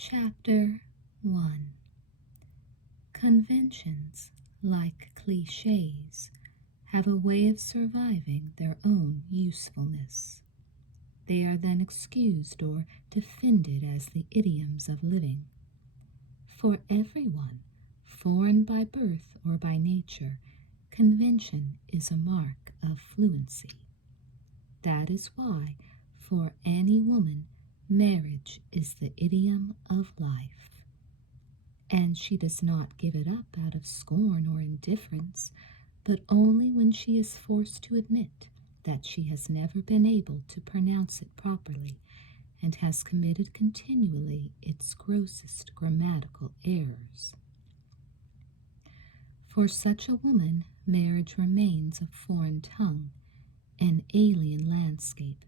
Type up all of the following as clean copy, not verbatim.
Chapter 1. Conventions, like cliches, have a way of surviving their own usefulness. They are then excused or defended as the idioms of living. For everyone, foreign by birth or by nature, convention is a mark of fluency. That is why, for any woman, marriage is the idiom of life. And she does not give it up out of scorn or indifference, but only when she is forced to admit that she has never been able to pronounce it properly and has committed continually its grossest grammatical errors. For such a woman, marriage remains a foreign tongue, an alien landscape,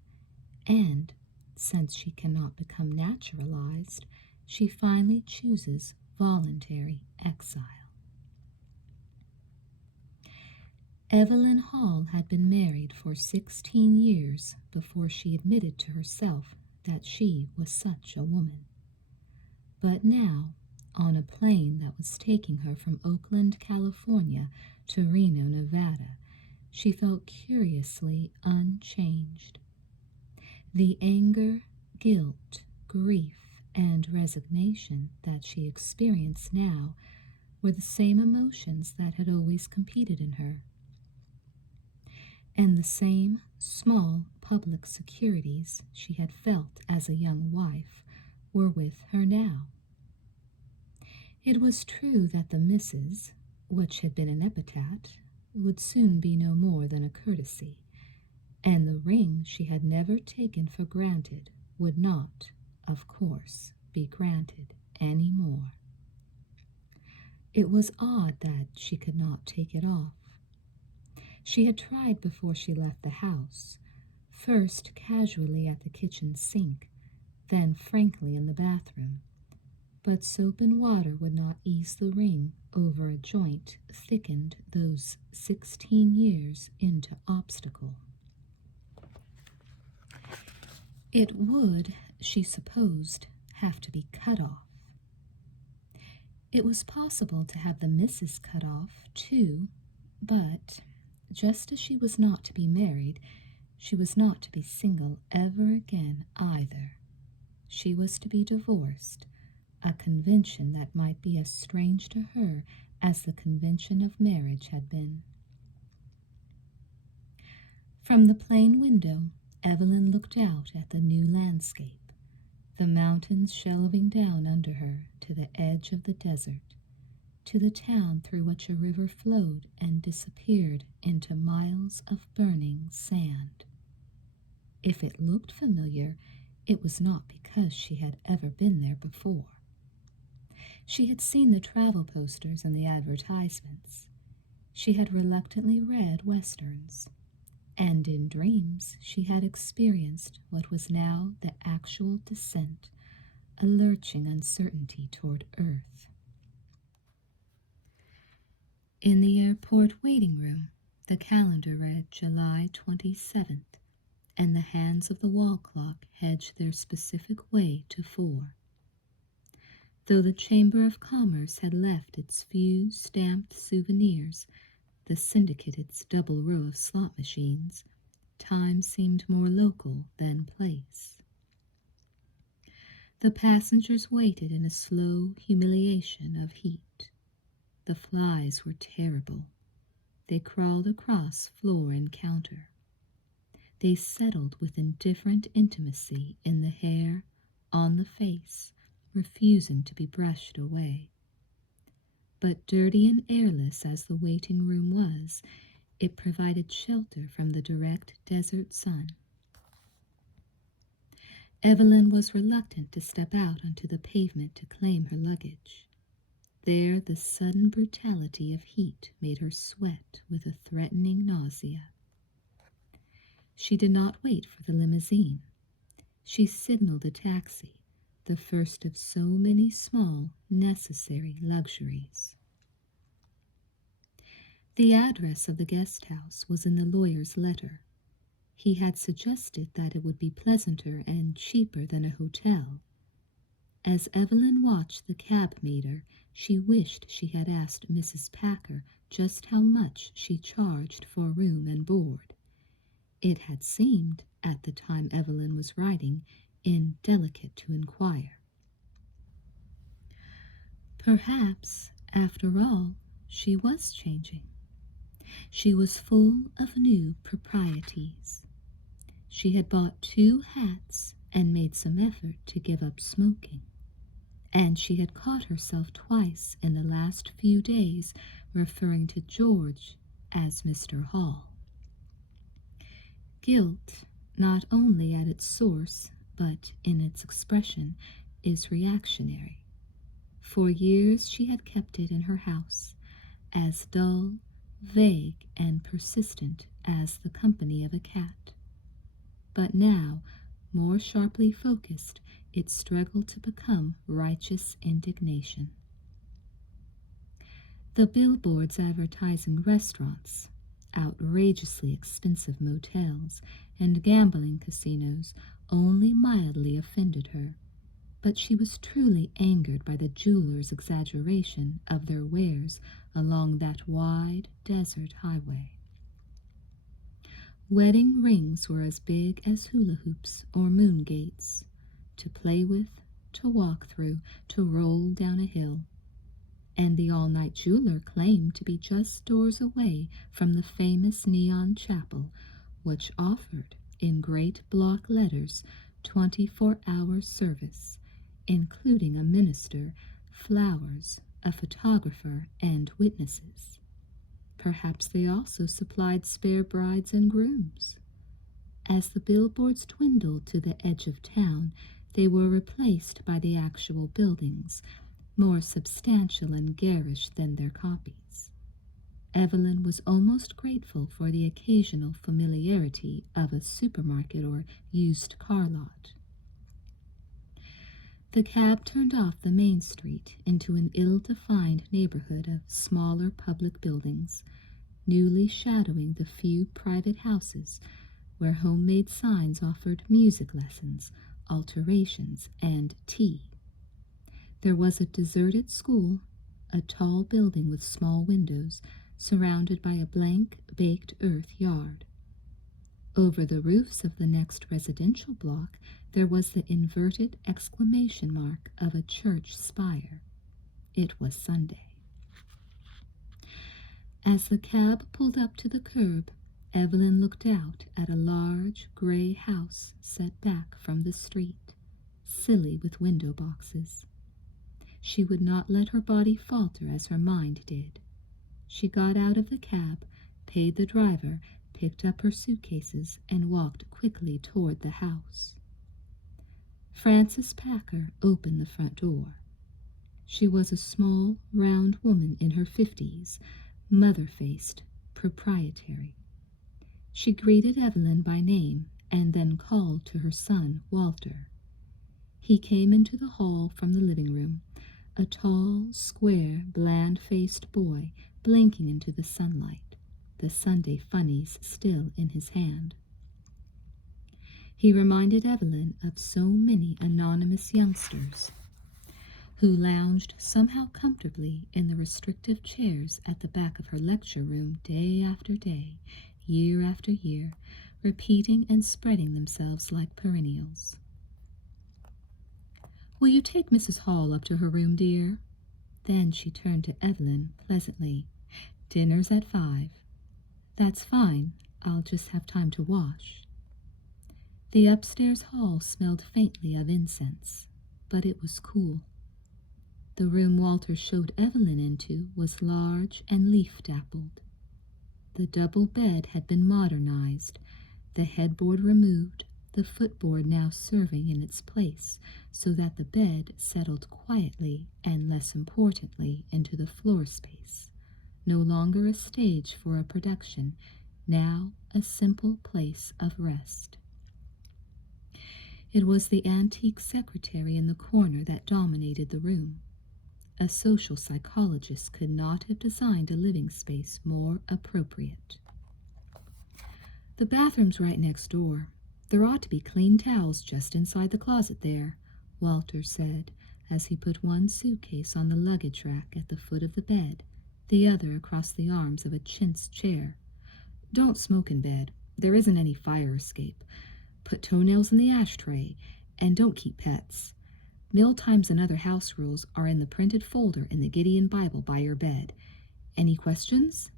and, since she cannot become naturalized, she finally chooses voluntary exile. Evelyn Hall had been married for 16 years before she admitted to herself that she was such a woman. But now, on a plane that was taking her from Oakland, California to Reno, Nevada, she felt curiously unchanged. The anger, guilt, grief, and resignation that she experienced now were the same emotions that had always competed in her. And the same small public securities she had felt as a young wife were with her now. It was true that the Mrs., which had been an epithet, would soon be no more than a courtesy, and the ring she had never taken for granted would not, of course, be granted any more. It was odd that she could not take it off. She had tried before she left the house, first casually at the kitchen sink, then frankly in the bathroom, but soap and water would not ease the ring over a joint thickened those 16 years into obstacle. It would, she supposed, have to be cut off. It was possible to have the missus cut off, too, but just as she was not to be married, she was not to be single ever again either. She was to be divorced, a convention that might be as strange to her as the convention of marriage had been. From the plane window, Evelyn looked out at the new landscape, the mountains shelving down under her to the edge of the desert, to the town through which a river flowed and disappeared into miles of burning sand. If it looked familiar, it was not because she had ever been there before. She had seen the travel posters and the advertisements. She had reluctantly read westerns, and in dreams she had experienced what was now the actual descent, a lurching uncertainty toward earth. In the airport waiting room, the calendar read July 27th, and the hands of the wall clock hedged their specific way to 4. Though the Chamber of Commerce had left its few stamped souvenirs, the syndicate's double row of slot machines, time seemed more local than place. The passengers waited in a slow humiliation of heat. The flies were terrible. They crawled across floor and counter. They settled with indifferent intimacy in the hair, on the face, refusing to be brushed away. But dirty and airless as the waiting room was, it provided shelter from the direct desert sun. Evelyn was reluctant to step out onto the pavement to claim her luggage. There the sudden brutality of heat made her sweat with a threatening nausea. She did not wait for the limousine. She signaled a taxi, the first of so many small, necessary luxuries. The address of the guest house was in the lawyer's letter. He had suggested that it would be pleasanter and cheaper than a hotel. As Evelyn watched the cab meter, she wished she had asked Mrs. Packer just how much she charged for room and board. It had seemed, at the time Evelyn was writing, indelicate to inquire. Perhaps, after all, she was changing. She was full of new proprieties. She had bought 2 hats and made some effort to give up smoking. And she had caught herself twice in the last few days referring to George as Mr. Hall. Guilt, not only at its source, but in its expression, is reactionary. For years she had kept it in her house, as dull, vague, and persistent as the company of a cat. But now, more sharply focused, it struggled to become righteous indignation. The billboards advertising restaurants, outrageously expensive motels, and gambling casinos only mildly offended her, but she was truly angered by the jewelers' exaggeration of their wares along that wide desert highway. Wedding rings were as big as hula hoops or moon gates, to play with, to walk through, to roll down a hill. And the all-night jeweler claimed to be just doors away from the famous neon chapel, which offered, in great block letters, 24-hour service, including a minister, flowers, a photographer, and witnesses. Perhaps they also supplied spare brides and grooms. As the billboards dwindled to the edge of town, they were replaced by the actual buildings, more substantial and garish than their copies. Evelyn was almost grateful for the occasional familiarity of a supermarket or used car lot. The cab turned off the main street into an ill-defined neighborhood of smaller public buildings, newly shadowing the few private houses where homemade signs offered music lessons, alterations, and tea. There was a deserted school, a tall building with small windows, surrounded by a blank, baked earth yard. Over the roofs of the next residential block, there was the inverted exclamation mark of a church spire. It was Sunday. As the cab pulled up to the curb, Evelyn looked out at a large, gray house set back from the street, silly with window boxes. She would not let her body falter as her mind did. She got out of the cab, paid the driver, picked up her suitcases, and walked quickly toward the house. Frances Packer opened the front door. She was a small, round woman in her 50s, mother-faced, proprietary. She greeted Evelyn by name and then called to her son, Walter. He came into the hall from the living room, a tall, square, bland-faced boy blinking into the sunlight, the Sunday funnies still in his hand. He reminded Evelyn of so many anonymous youngsters who lounged somehow comfortably in the restrictive chairs at the back of her lecture room day after day, year after year, repeating and spreading themselves like perennials. "Will you take Mrs. Hall up to her room, dear?" Then she turned to Evelyn pleasantly. "Dinner's at 5. "That's fine. I'll just have time to wash." The upstairs hall smelled faintly of incense, but it was cool. The room Walter showed Evelyn into was large and leaf-dappled. The double bed had been modernized, the headboard removed, the footboard now serving in its place, so that the bed settled quietly and, less importantly, into the floor space. No longer a stage for a production, now a simple place of rest. It was the antique secretary in the corner that dominated the room. A social psychologist could not have designed a living space more appropriate. "The bathroom's right next door. There ought to be clean towels just inside the closet there," Walter said, as he put one suitcase on the luggage rack at the foot of the bed, the other across the arms of a chintz chair. "Don't smoke in bed. There isn't any fire escape. Put toenails in the ashtray, and don't keep pets. Meal times and other house rules are in the printed folder in the Gideon Bible by your bed. Any questions?"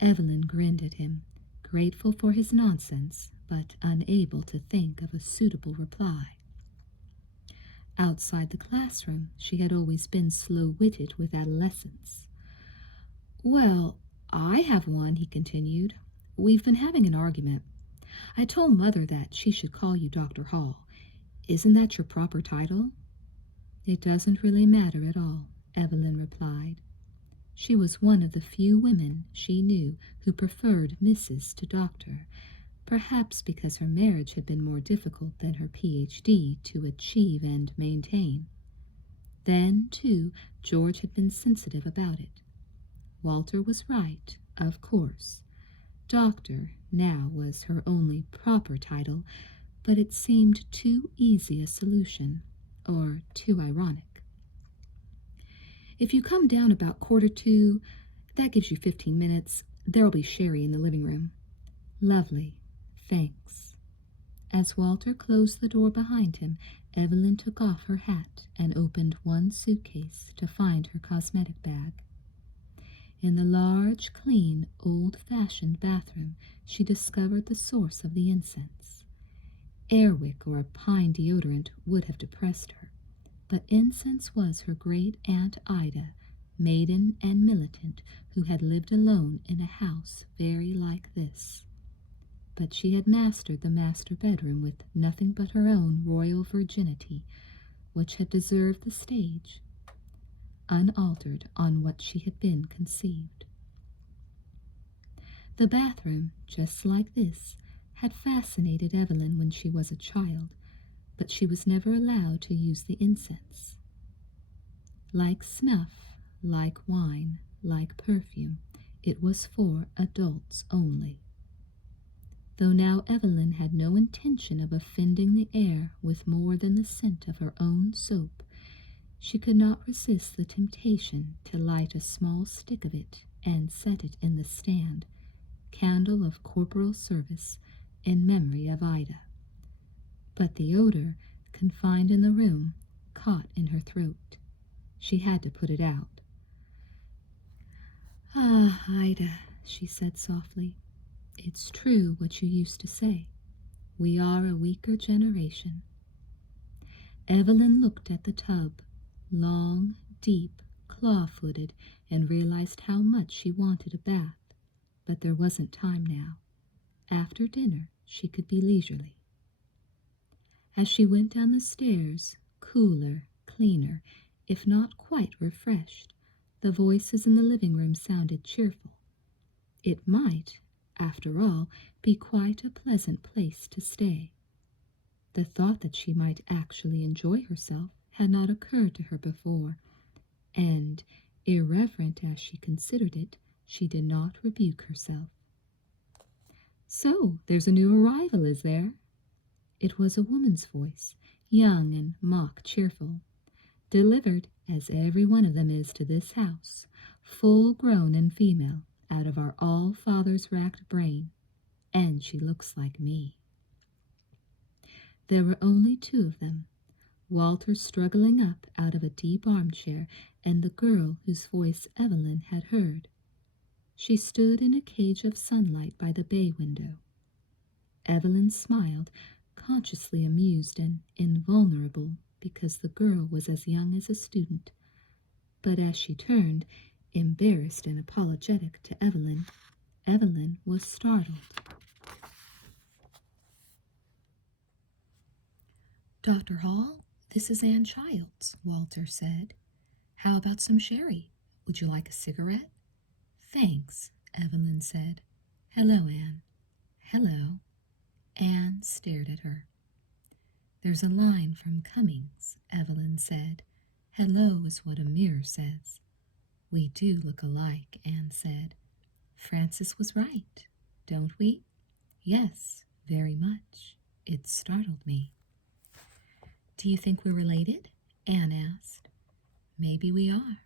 Evelyn grinned at him, grateful for his nonsense, but unable to think of a suitable reply. Outside the classroom, she had always been slow-witted with adolescence. "Well, I have one," he continued. "We've been having an argument. I told Mother that she should call you Dr. Hall. Isn't that your proper title?" "It doesn't really matter at all," Evelyn replied. She was one of the few women she knew who preferred Mrs. to Doctor, perhaps because her marriage had been more difficult than her Ph.D. to achieve and maintain. Then, too, George had been sensitive about it. Walter was right, of course. Doctor now was her only proper title, but it seemed too easy a solution, or too ironic. "If you come down about 1:45, that gives you 15 minutes. There'll be sherry in the living room." "Lovely. Thanks." As Walter closed the door behind him, Evelyn took off her hat and opened one suitcase to find her cosmetic bag. In the large, clean, old-fashioned bathroom, she discovered the source of the incense. Airwick or a pine deodorant would have depressed her, but incense was her great-aunt Ida, maiden and militant, who had lived alone in a house very like this. But she had mastered the master bedroom with nothing but her own royal virginity, which had deserved the stage, unaltered on what she had been conceived. The bathroom, just like this, had fascinated Evelyn when she was a child, but she was never allowed to use the incense. Like snuff, like wine, like perfume, it was for adults only. Though now Evelyn had no intention of offending the air with more than the scent of her own soap, she could not resist the temptation to light a small stick of it and set it in the stand, candle of corporal service, in memory of Ida. But the odor, confined in the room, caught in her throat. She had to put it out. "Ah, Ida," she said softly, "it's true what you used to say. We are a weaker generation." Evelyn looked at the tub, long, deep, claw-footed, and realized how much she wanted a bath. But there wasn't time now. After dinner, she could be leisurely. As she went down the stairs, cooler, cleaner, if not quite refreshed, the voices in the living room sounded cheerful. It might, after all, be quite a pleasant place to stay. The thought that she might actually enjoy herself had not occurred to her before, and, irreverent as she considered it, she did not rebuke herself. "So, there's a new arrival, is there?" It was a woman's voice, young and mock-cheerful. "Delivered, as every one of them is to this house, full-grown and female, out of our all-fathers racked brain. And she looks like me." There were only two of them, Walter struggling up out of a deep armchair, and the girl whose voice Evelyn had heard. She stood in a cage of sunlight by the bay window. Evelyn smiled, consciously amused and invulnerable because the girl was as young as a student. But as she turned, embarrassed and apologetic, to Evelyn, Evelyn was startled. "Dr. Hall, this is Ann Childs," Walter said. "How about some sherry? Would you like a cigarette?" "Thanks," Evelyn said. "Hello, Anne." "Hello." Anne stared at her. "There's a line from Cummings," Evelyn said. "Hello is what a mirror says." "We do look alike," Anne said. "Frances was right, don't we?" "Yes, very much. It startled me." "Do you think we're related?" Anne asked. Maybe we are,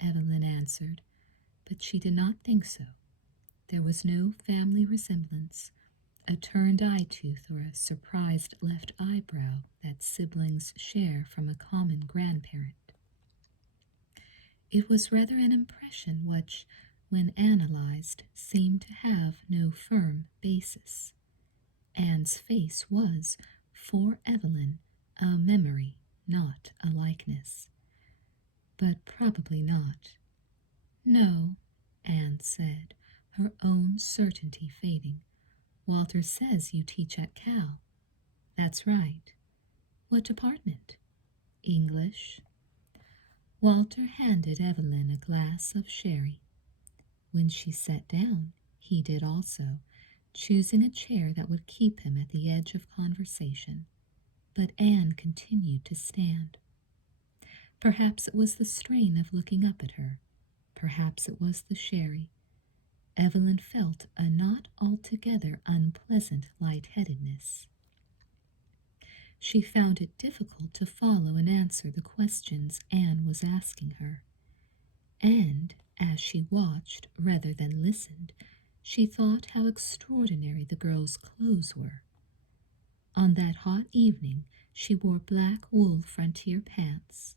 Evelyn answered, but she did not think so. There was no family resemblance, a turned eye tooth or a surprised left eyebrow that siblings share from a common grandparent. It was rather an impression which, when analyzed, seemed to have no firm basis. Anne's face was, for Evelyn, a memory, not a likeness. But probably not. No, Anne said, her own certainty fading. Walter says you teach at Cal. That's right. What department? English. Walter handed Evelyn a glass of sherry. When she sat down, he did also, choosing a chair that would keep him at the edge of conversation. But Anne continued to stand. Perhaps it was the strain of looking up at her. Perhaps it was the sherry. Evelyn felt a not altogether unpleasant lightheadedness. She found it difficult to follow and answer the questions Anne was asking her. And, as she watched rather than listened, she thought how extraordinary the girl's clothes were. On that hot evening she wore black wool frontier pants,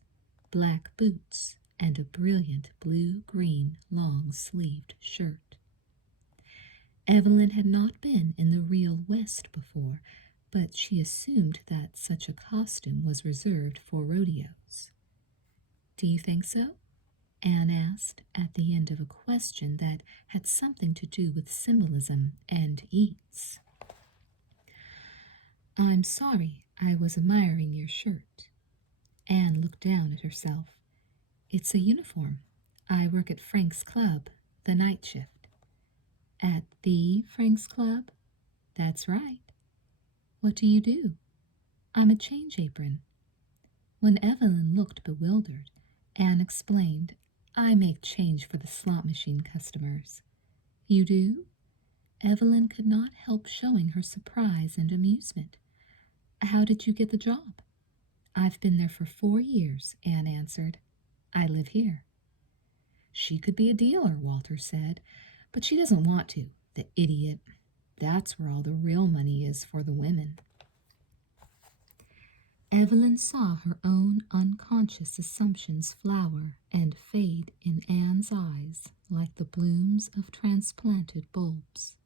black boots, and a brilliant blue-green long-sleeved shirt. Evelyn had not been in the real West before, but she assumed that such a costume was reserved for rodeos. Do you think so? Anne asked at the end of a question that had something to do with symbolism and eats. I'm sorry, I was admiring your shirt. Anne looked down at herself. It's a uniform. I work at Frank's Club, the night shift. At the Frank's Club? That's right. What do you do? I'm a change apron. When Evelyn looked bewildered, Anne explained, I make change for the slot machine customers. You do? Evelyn could not help showing her surprise and amusement. How did you get the job? I've been there for 4 years, Anne answered. I live here. She could be a dealer, Walter said, but she doesn't want to, the idiot. That's where all the real money is for the women. Evelyn saw her own unconscious assumptions flower and fade in Anne's eyes like the blooms of transplanted bulbs.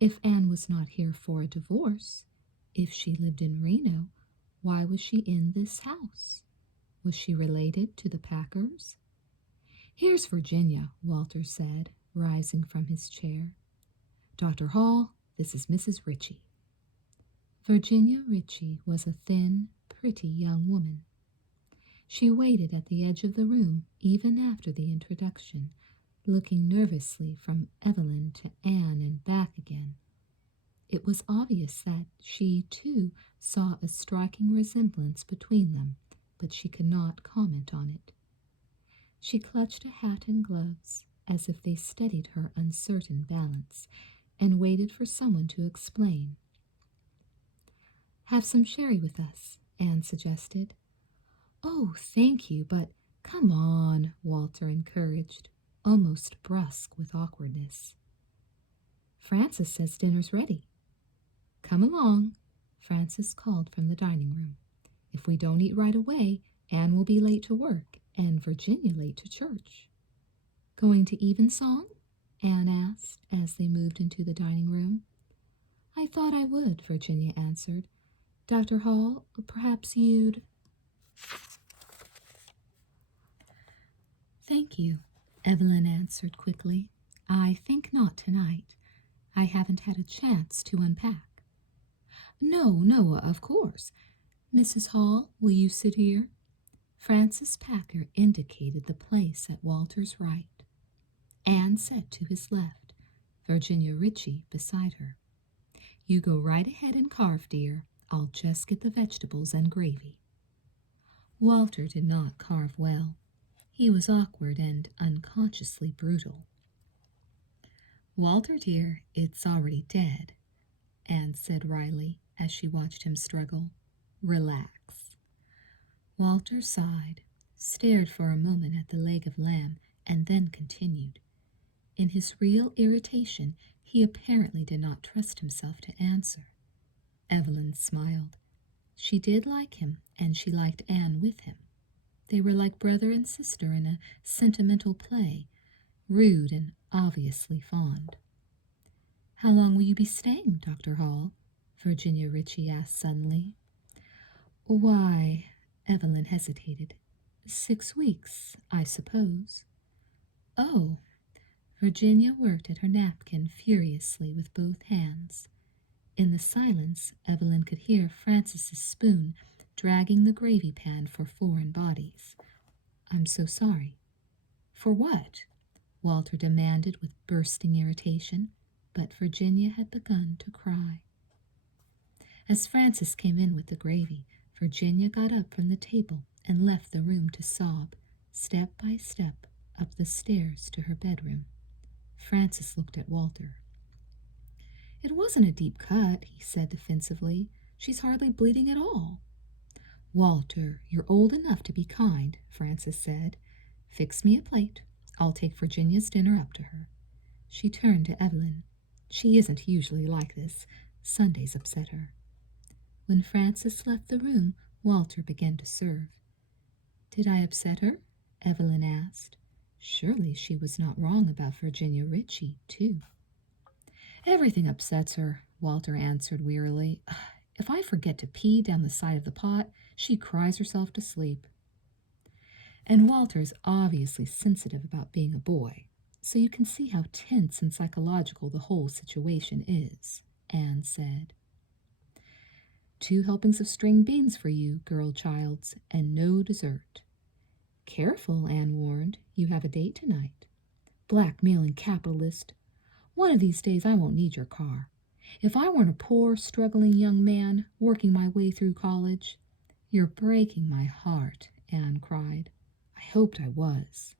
If Anne was not here for a divorce, if she lived in Reno, why was she in this house? Was she related to the Packers? Here's Virginia, Walter said, rising from his chair. Dr. Hall, this is Mrs. Ritchie. Virginia Ritchie was a thin, pretty young woman. She waited at the edge of the room even after the introduction, looking nervously from Evelyn to Anne and back again. It was obvious that she, too, saw a striking resemblance between them, but she could not comment on it. She clutched a hat and gloves, as if they steadied her uncertain balance, and waited for someone to explain. Have some sherry with us, Anne suggested. Oh, thank you, but come on, Walter encouraged, almost brusque with awkwardness. Frances says dinner's ready. Come along, Frances called from the dining room. If we don't eat right away, Anne will be late to work, and Virginia late to church. Going to Evensong? Anne asked as they moved into the dining room. I thought I would, Virginia answered. Dr. Hall, perhaps you'd... Thank you, Evelyn answered quickly. I think not tonight. I haven't had a chance to unpack. No, of course. Mrs. Hall, will you sit here? Francis Packer indicated the place at Walter's right. Anne sat to his left, Virginia Ritchie beside her. You go right ahead and carve, dear. I'll just get the vegetables and gravy. Walter did not carve well. He was awkward and unconsciously brutal. Walter, dear, it's already dead, Anne said wryly as she watched him struggle. Relax. Walter sighed, stared for a moment at the leg of lamb, and then continued. In his real irritation, he apparently did not trust himself to answer. Evelyn smiled. She did like him, and she liked Anne with him. They were like brother and sister in a sentimental play, rude and obviously fond. "How long will you be staying, Dr. Hall?" Virginia Ritchie asked suddenly. "Why," Evelyn hesitated, 6 weeks, I suppose." "Oh." Virginia worked at her napkin furiously with both hands. In the silence, Evelyn could hear Francis's spoon dragging the gravy pan for foreign bodies. "I'm so sorry." "For what?" Walter demanded with bursting irritation, but Virginia had begun to cry. As Francis came in with the gravy, Virginia got up from the table and left the room to sob, step by step, up the stairs to her bedroom. Francis looked at Walter. "It wasn't a deep cut," he said defensively. "She's hardly bleeding at all." "Walter, you're old enough to be kind," Francis said. "Fix me a plate. I'll take Virginia's dinner up to her." She turned to Evelyn. "She isn't usually like this. Sundays upset her." When Francis left the room, Walter began to serve. "Did I upset her?" Evelyn asked. Surely she was not wrong about Virginia Ritchie, too. "Everything upsets her," Walter answered wearily. "If I forget to pee down the side of the pot, she cries herself to sleep." "And Walter is obviously sensitive about being a boy, so you can see how tense and psychological the whole situation is," Anne said. "2 helpings of string beans for you, girl childs, and no dessert." "Careful," Anne warned. "You have a date tonight." "Blackmailing capitalist. One of these days I won't need your car. If I weren't a poor, struggling young man working my way through college—" "You're breaking my heart," Anne cried. "I hoped I was."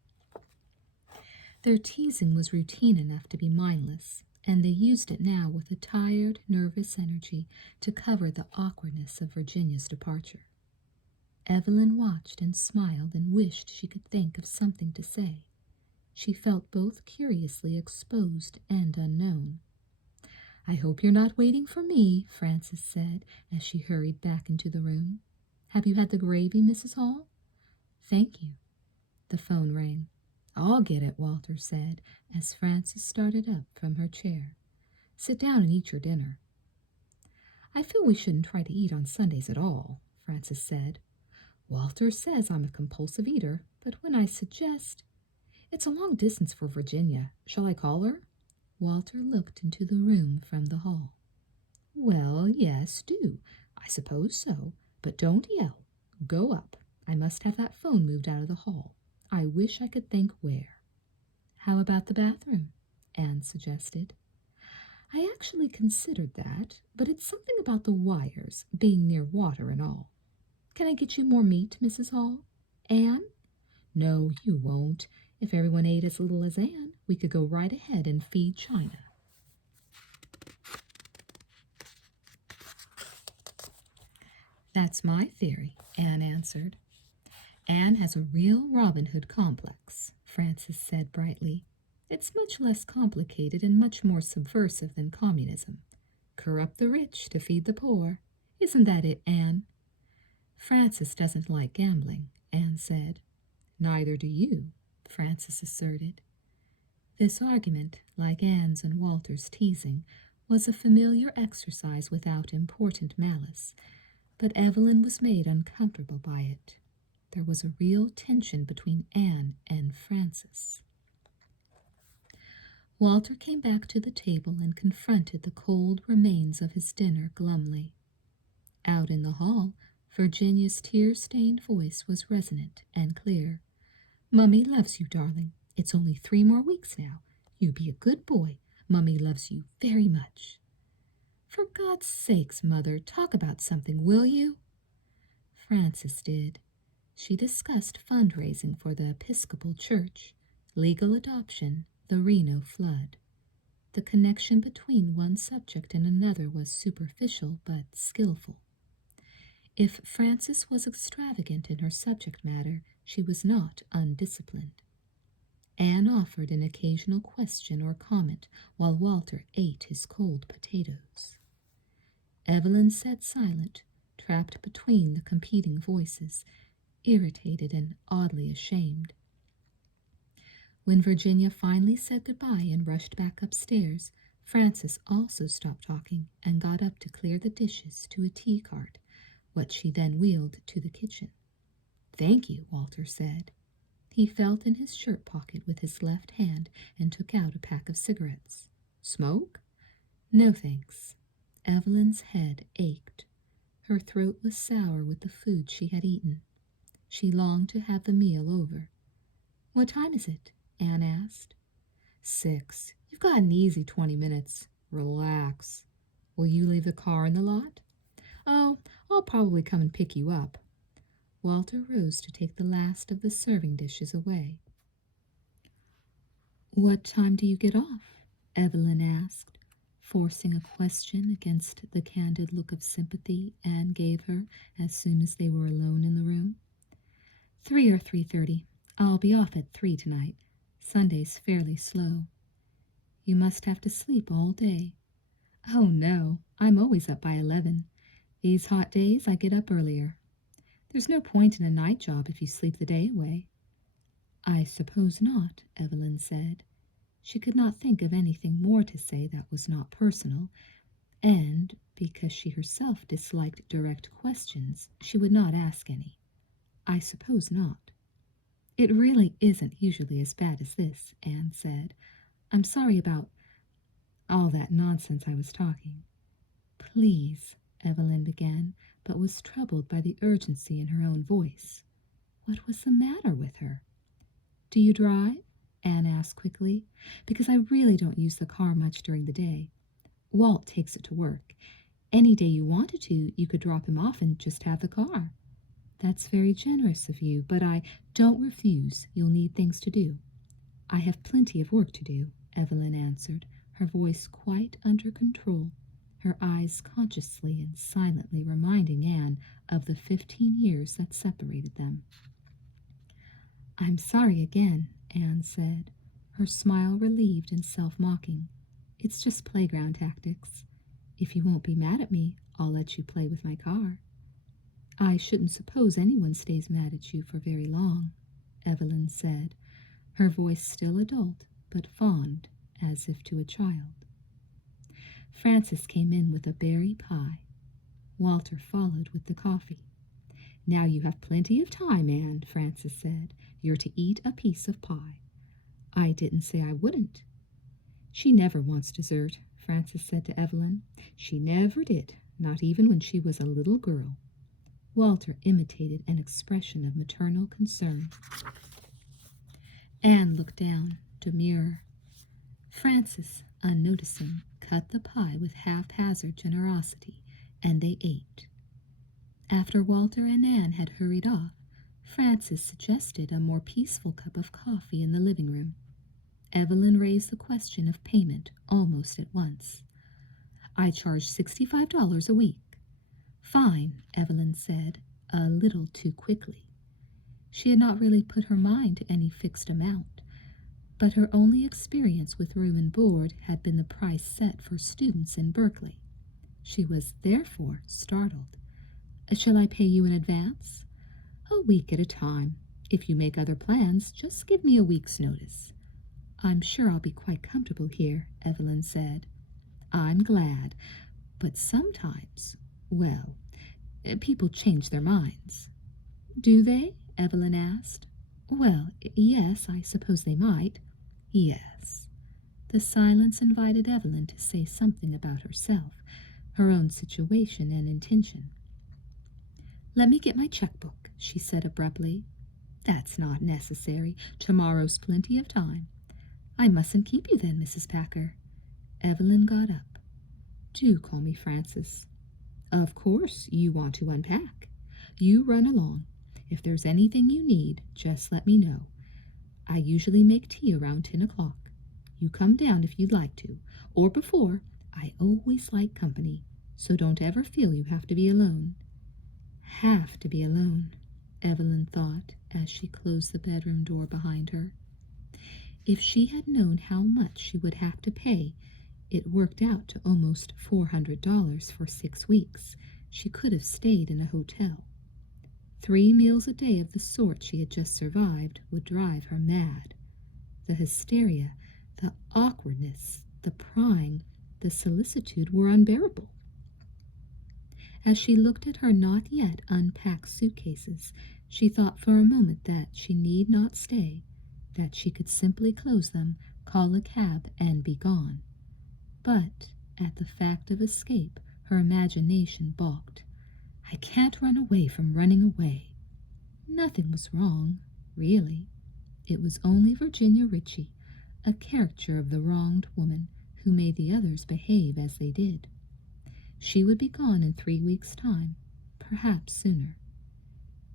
Their teasing was routine enough to be mindless, and they used it now with a tired, nervous energy to cover the awkwardness of Virginia's departure. Evelyn watched and smiled and wished she could think of something to say. She felt both curiously exposed and unknown. "I hope you're not waiting for me," Frances said as she hurried back into the room. "Have you had the gravy, Mrs. Hall?" "Thank you." The phone rang. "I'll get it," Walter said as Frances started up from her chair. "Sit down and eat your dinner." "I feel we shouldn't try to eat on Sundays at all," Frances said. "Walter says I'm a compulsive eater, but when I suggest—" "It's a long distance for Virginia. Shall I call her?" Walter looked into the room from the hall. "Well, yes, do. I suppose so. But don't yell. Go up. I must have that phone moved out of the hall. I wish I could think where." "How about the bathroom?" Anne suggested. "I actually considered that, but it's something about the wires, being near water and all. Can I get you more meat, Mrs. Hall? Anne?" "No, you won't. If everyone ate as little as Anne, we could go right ahead and feed China." "That's my theory," Anne answered. "Anne has a real Robin Hood complex," Frances said brightly. "It's much less complicated and much more subversive than communism. Corrupt the rich to feed the poor. Isn't that it, Anne?" "Frances doesn't like gambling," Anne said. "Neither do you," Frances asserted. This argument, like Anne's and Walter's teasing, was a familiar exercise without important malice, but Evelyn was made uncomfortable by it. There was a real tension between Anne and Frances. Walter came back to the table and confronted the cold remains of his dinner glumly. Out in the hall, Virginia's tear-stained voice was resonant and clear. "Mummy loves you, darling. It's only 3 more weeks now. You be a good boy. Mummy loves you very much." "For God's sakes, Mother, talk about something, will you?" Frances did. She discussed fundraising for the Episcopal Church, legal adoption, the Reno flood. The connection between one subject and another was superficial but skillful. If Frances was extravagant in her subject matter, she was not undisciplined. Anne offered an occasional question or comment while Walter ate his cold potatoes. Evelyn sat silent, trapped between the competing voices, irritated and oddly ashamed. When Virginia finally said goodbye and rushed back upstairs, Frances also stopped talking and got up to clear the dishes to a tea cart, what she then wheeled to the kitchen. "Thank you," Walter said. He felt in his shirt pocket with his left hand and took out a pack of cigarettes. "Smoke?" "No, thanks." Evelyn's head ached. Her throat was sour with the food she had eaten. She longed to have the meal over. "What time is it?" Anne asked. 6. You've got an easy 20 minutes. Relax. Will you leave the car in the lot? Oh, I'll probably come and pick you up. Walter rose to take the last of the serving dishes away. What time do you get off? Evelyn asked, forcing a question against the candid look of sympathy Anne gave her as soon as they were alone in the room. 3 or 3:30. I'll be off at 3 tonight. Sunday's fairly slow. You must have to sleep all day. Oh, no, I'm always up by 11. These hot days I get up earlier. There's no point in a night job if you sleep the day away. I suppose not, Evelyn said. She could not think of anything more to say that was not personal, and, because she herself disliked direct questions, she would not ask any. I suppose not. It really isn't usually as bad as this, Anne said. I'm sorry about all that nonsense I was talking. Please, Evelyn began, but was troubled by the urgency in her own voice. What was the matter with her? Do you drive? Anne asked quickly. Because I really don't use the car much during the day. Walt takes it to work. Any day you wanted to, you could drop him off and just have the car. That's very generous of you, but I don't refuse. You'll need things to do. I have plenty of work to do, Evelyn answered, her voice quite under control, her eyes consciously and silently reminding Anne of the 15 years that separated them. I'm sorry again, Anne said, her smile relieved and self-mocking. It's just playground tactics. If you won't be mad at me, I'll let you play with my car. I shouldn't suppose anyone stays mad at you for very long, Evelyn said, her voice still adult, but fond, as if to a child. Frances came in with a berry pie. Walter followed with the coffee. Now you have plenty of time, Anne, Frances said. You're to eat a piece of pie. I didn't say I wouldn't. She never wants dessert, Frances said to Evelyn. She never did, not even when she was a little girl. Walter imitated an expression of maternal concern. Anne looked down, demure. Frances, unnoticing, cut the pie with haphazard generosity, and they ate. After Walter and Anne had hurried off, Frances suggested a more peaceful cup of coffee in the living room. Evelyn raised the question of payment almost at once. I charge $65 a week. Fine, Evelyn said, a little too quickly. She had not really put her mind to any fixed amount, but her only experience with room and board had been the price set for students in Berkeley. She was therefore startled. Shall I pay you in advance? A week at a time. If you make other plans, just give me a week's notice. I'm sure I'll be quite comfortable here, Evelyn said. I'm glad, but sometimes, well, people change their minds. Do they? Evelyn asked. Well, yes, I suppose they might. Yes. The silence invited Evelyn to say something about herself, her own situation and intention. Let me get my checkbook, she said abruptly. That's not necessary. Tomorrow's plenty of time. I mustn't keep you then, Mrs. Packer. Evelyn got up. Do call me Frances. Of course you want to unpack. You run along. If there's anything you need, just let me know. I usually make tea around 10 o'clock. You come down if you'd like to, or before. I always like company, so don't ever feel you have to be alone. have to be alone, Evelyn thought as she closed the bedroom door behind her. If she had known how much she would have to pay, it worked out to almost $400 for 6 weeks. She could have stayed in a hotel. 3 meals a day of the sort she had just survived would drive her mad. The hysteria, the awkwardness, the prying, the solicitude were unbearable. As she looked at her not yet unpacked suitcases, she thought for a moment that she need not stay, that she could simply close them, call a cab, and be gone. But at the fact of escape, her imagination balked. I can't run away from running away. Nothing was wrong, really. It was only Virginia Ritchie, a caricature of the wronged woman who made the others behave as they did. She would be gone in 3 weeks' time, perhaps sooner.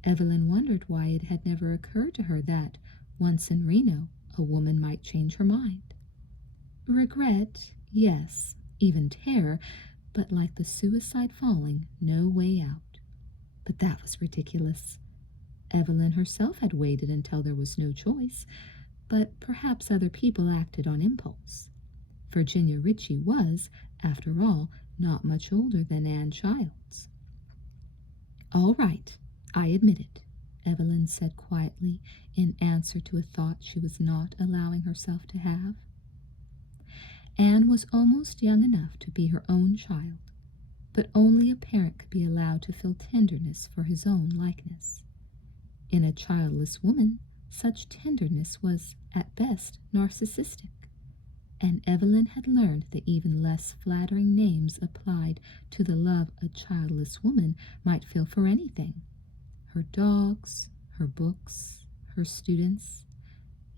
Evelyn wondered why it had never occurred to her that, once in Reno, a woman might change her mind. Regret, yes, even terror, but like the suicide falling, no way out. But that was ridiculous. Evelyn herself had waited until there was no choice, but perhaps other people acted on impulse. Virginia Ritchie was, after all, not much older than Anne Childs. All right, I admit it, Evelyn said quietly in answer to a thought she was not allowing herself to have. Anne was almost young enough to be her own child, but only a parent could be allowed to feel tenderness for his own likeness. In a childless woman, such tenderness was, at best, narcissistic, and Evelyn had learned the even less flattering names applied to the love a childless woman might feel for anything. Her dogs, her books, her students,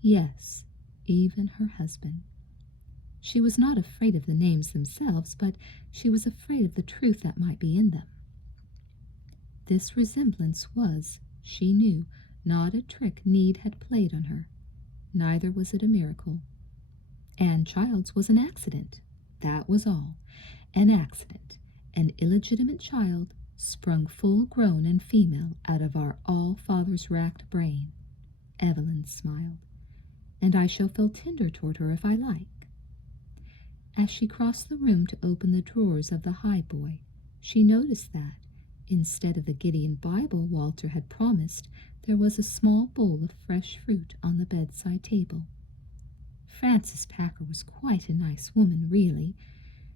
yes, even her husband. She was not afraid of the names themselves, but she was afraid of the truth that might be in them. This resemblance was, she knew, not a trick Need had played on her. Neither was it a miracle. Anne Childs was an accident, that was all. An accident, an illegitimate child, sprung full-grown and female out of our all-fathers racked brain. Evelyn smiled. And I shall feel tender toward her if I like. As she crossed the room to open the drawers of the highboy, she noticed that, instead of the Gideon Bible Walter had promised, there was a small bowl of fresh fruit on the bedside table. Frances Packer was quite a nice woman, really.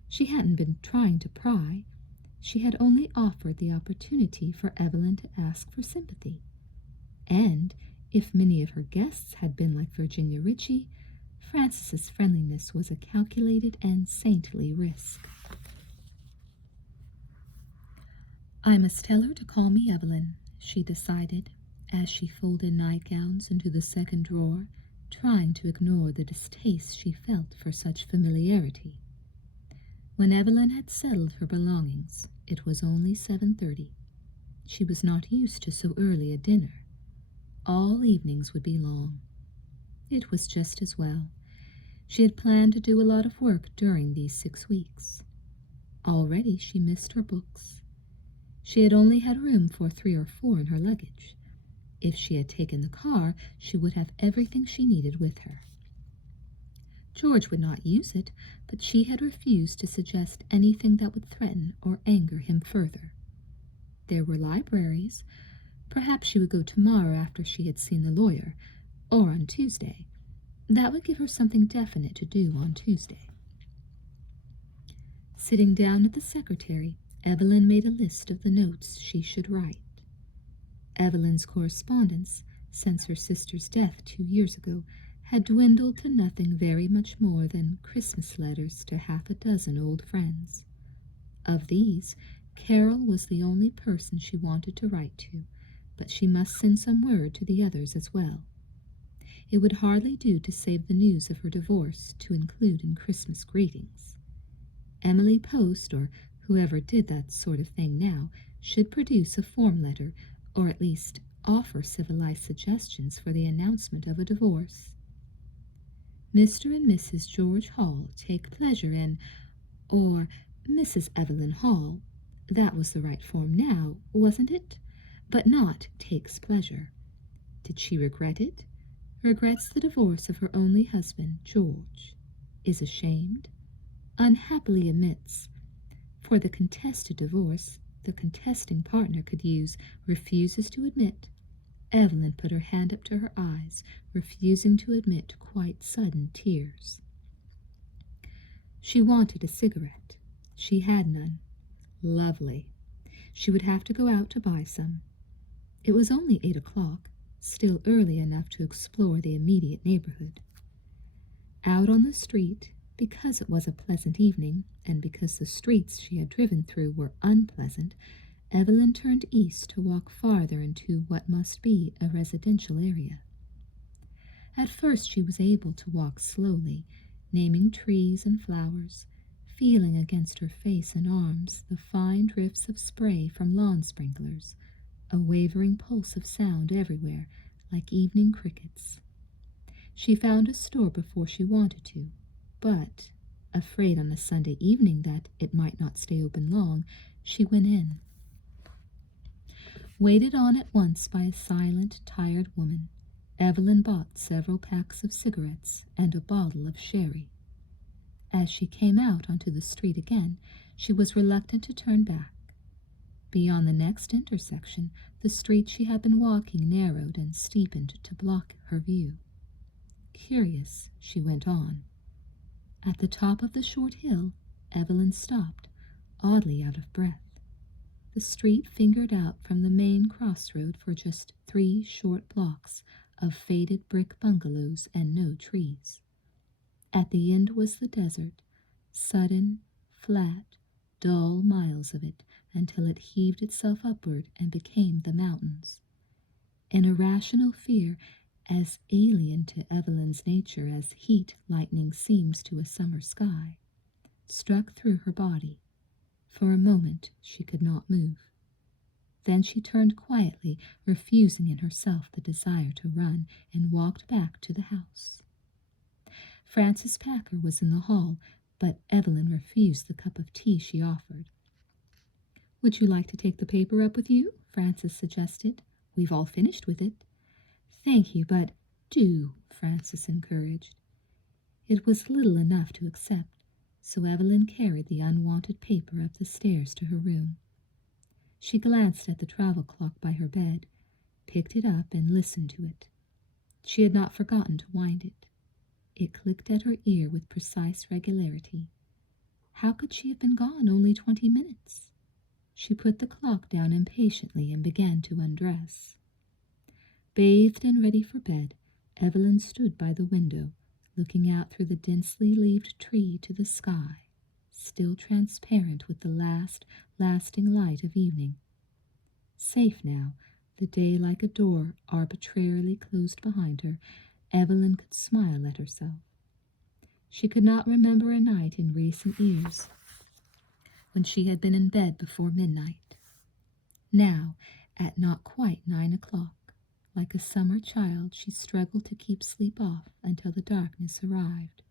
She hadn't been trying to pry. She had only offered the opportunity for Evelyn to ask for sympathy. And, if many of her guests had been like Virginia Ritchie, Frances's friendliness was a calculated and saintly risk. I must tell her to call me Evelyn, she decided, as she folded nightgowns into the second drawer, trying to ignore the distaste she felt for such familiarity. When Evelyn had settled her belongings, it was only 7:30. She was not used to so early a dinner. All evenings would be long. It was just as well. She had planned to do a lot of work during these 6 weeks. Already she missed her books. She had only had room for 3 or 4 in her luggage. If she had taken the car, she would have everything she needed with her. George would not use it, but she had refused to suggest anything that would threaten or anger him further. There were libraries. Perhaps she would go tomorrow after she had seen the lawyer, or on Tuesday. That would give her something definite to do on Tuesday. Sitting down at the secretary, Evelyn made a list of the notes she should write. Evelyn's correspondence, since her sister's death 2 years ago, had dwindled to nothing very much more than Christmas letters to half a dozen old friends. Of these, Carol was the only person she wanted to write to, but she must send some word to the others as well. It would hardly do to save the news of her divorce to include in Christmas greetings. Emily Post, or whoever did that sort of thing now, should produce a form letter, or at least offer civilized suggestions for the announcement of a divorce. Mr. and Mrs. George Hall take pleasure in, or Mrs. Evelyn Hall. That was the right form now, wasn't it? but not takes pleasure. Did she regret it? Regrets the divorce of her only husband, George. Is ashamed? Unhappily admits. For the contested divorce, the contesting partner could use refuses to admit. Evelyn put her hand up to her eyes, refusing to admit quite sudden tears. She wanted a cigarette. She had none. Lovely. She would have to go out to buy some. It was only 8 o'clock, still early enough to explore the immediate neighborhood. Out on the street, because it was a pleasant evening, and because the streets she had driven through were unpleasant, Evelyn turned east to walk farther into what must be a residential area. At first she was able to walk slowly, naming trees and flowers, feeling against her face and arms the fine drifts of spray from lawn sprinklers, a wavering pulse of sound everywhere, like evening crickets. She found a store before she wanted to, but, afraid on a Sunday evening that it might not stay open long, she went in. Waited on at once by a silent, tired woman, Evelyn bought several packs of cigarettes and a bottle of sherry. As she came out onto the street again, she was reluctant to turn back. Beyond the next intersection, the street she had been walking narrowed and steepened to block her view. Curious, she went on. At the top of the short hill, Evelyn stopped, oddly out of breath. The street fingered out from the main crossroad for just 3 short blocks of faded brick bungalows and no trees. At the end was the desert, sudden, flat, dull miles of it, until it heaved itself upward and became the mountains. An irrational fear, as alien to Evelyn's nature as heat lightning seems to a summer sky, struck through her body. For a moment she could not move. Then she turned quietly, refusing in herself the desire to run, and walked back to the house. Francis Packer was in the hall, but Evelyn refused the cup of tea she offered. "Would you like to take the paper up with you?" Francis suggested. "We've all finished with it." "Thank you, but do," Francis encouraged. It was little enough to accept, so Evelyn carried the unwanted paper up the stairs to her room. She glanced at the travel clock by her bed, picked it up, and listened to it. She had not forgotten to wind it. It clicked at her ear with precise regularity. How could she have been gone only 20 minutes? She put the clock down impatiently and began to undress. Bathed and ready for bed, Evelyn stood by the window, looking out through the densely leaved tree to the sky, still transparent with the last, lasting light of evening. Safe now, the day like a door arbitrarily closed behind her, Evelyn could smile at herself. She could not remember a night in recent years when she had been in bed before midnight. Now, at not quite 9 o'clock, like a summer child, she struggled to keep sleep off until the darkness arrived.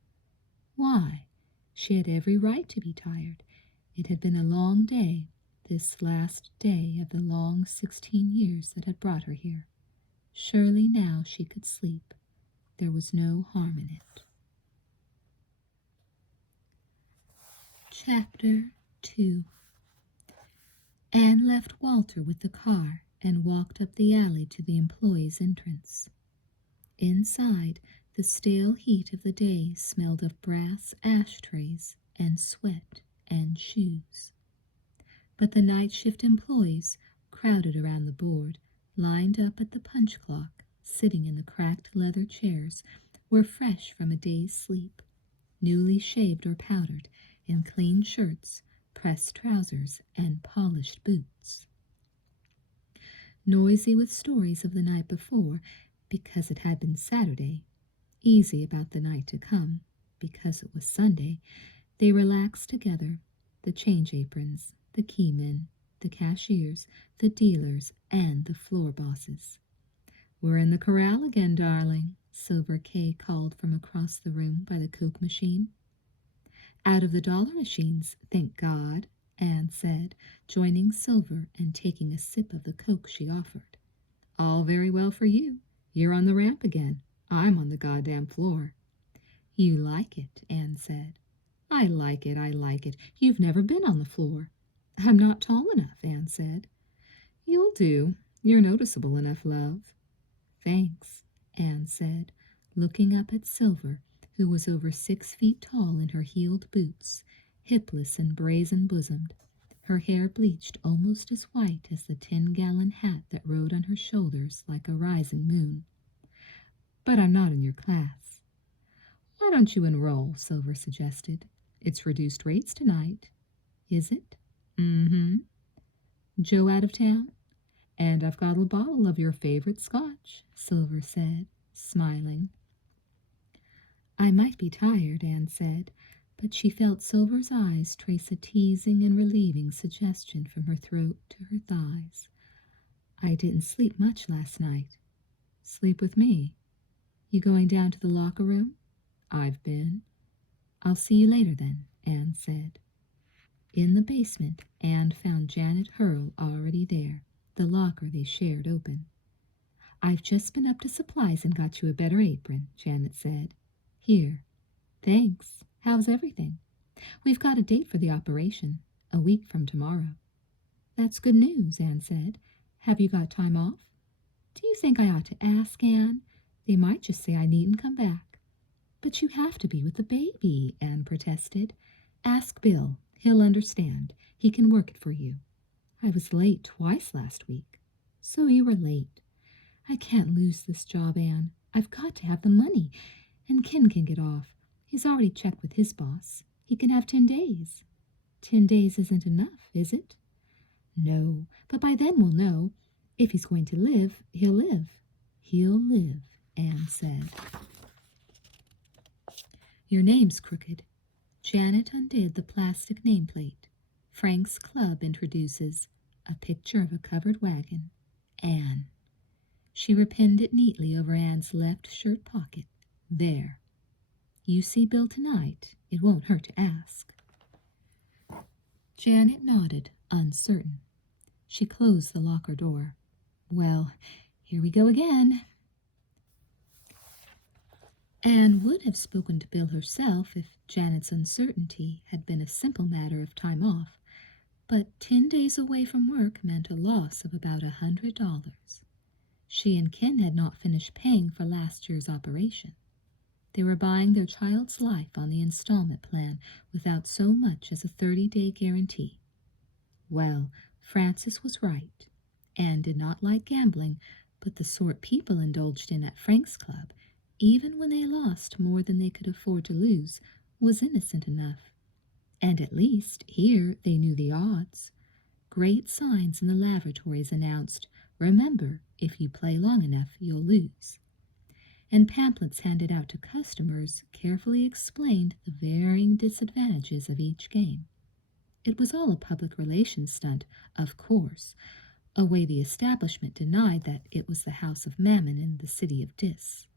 Why? She had every right to be tired. It had been a long day, this last day of the long 16 years that had brought her here. Surely now she could sleep. There was no harm in it. Chapter 2. Anne left Walter with the car and walked up the alley to the employees' entrance. Inside, the stale heat of the day smelled of brass ashtrays and sweat and shoes. But the night shift employees, crowded around the board, lined up at the punch clock, sitting in the cracked leather chairs, were fresh from a day's sleep, newly shaved or powdered, in clean shirts, pressed trousers, and polished boots. Noisy with stories of the night before, because it had been Saturday, easy about the night to come, because it was Sunday, they relaxed together, the change aprons, the keymen, the cashiers, the dealers, and the floor bosses. "We're in the corral again, darling," Silver K called from across the room by the Coke machine. "Out of the dollar machines, thank God," Anne said, joining Silver and taking a sip of the Coke she offered. All very well for you. You're on the ramp again. I'm on the goddamn floor. You like it, Anne said. I like it, I like it. You've never been on the floor. I'm not tall enough, Anne said. You'll do. You're noticeable enough, love. Thanks, Anne said, looking up at Silver, who was over 6 feet tall in her heeled boots, hipless and brazen-bosomed, her hair bleached almost as white as the 10-gallon hat that rode on her shoulders like a rising moon. But I'm not in your class. Why don't you enroll? Silver suggested. It's reduced rates tonight. Is it? Mm-hmm. Joe out of town? And I've got a bottle of your favorite scotch, Silver said, smiling. I might be tired, Anne said, but she felt Silver's eyes trace a teasing and relieving suggestion from her throat to her thighs. I didn't sleep much last night. Sleep with me. You going down to the locker room? I've been. I'll see you later then, Anne said. In the basement, Anne found Janet Hurl already there, the locker they shared open. I've just been up to supplies and got you a better apron, Janet said. Here. Thanks. How's everything? We've got a date for the operation, a week from tomorrow. That's good news, Anne said. Have you got time off? Do you think I ought to ask, Anne? They might just say I needn't come back. But you have to be with the baby, Anne protested. Ask Bill. He'll understand. He can work it for you. I was late twice last week. So you were late. I can't lose this job, Anne. I've got to have the money. And Ken can get off. He's already checked with his boss. He can have 10 days. 10 days isn't enough, is it? No, but by then we'll know. If he's going to live, he'll live. He'll live, Anne said. Your name's crooked. Janet undid the plastic nameplate. Frank's Club introduces a picture of a covered wagon. Anne. She repinned it neatly over Anne's left shirt pocket. There. You see Bill tonight. It won't hurt to ask. Janet nodded, uncertain. She closed the locker door. Well, here we go again. Anne would have spoken to Bill herself if Janet's uncertainty had been a simple matter of time off, but 10 days away from work meant a loss of about $100. She and Ken had not finished paying for last year's operation. They were buying their child's life on the installment plan without so much as a 30-day guarantee. Well, Frances was right. Anne did not like gambling, but the sort people indulged in at Frank's Club, even when they lost more than they could afford to lose, was innocent enough. And at least here they knew the odds. Great signs in the lavatories announced, "Remember, if you play long enough, you'll lose." And pamphlets handed out to customers carefully explained the varying disadvantages of each game. It was all a public relations stunt, of course, a way the establishment denied that it was the house of Mammon in the city of Dis.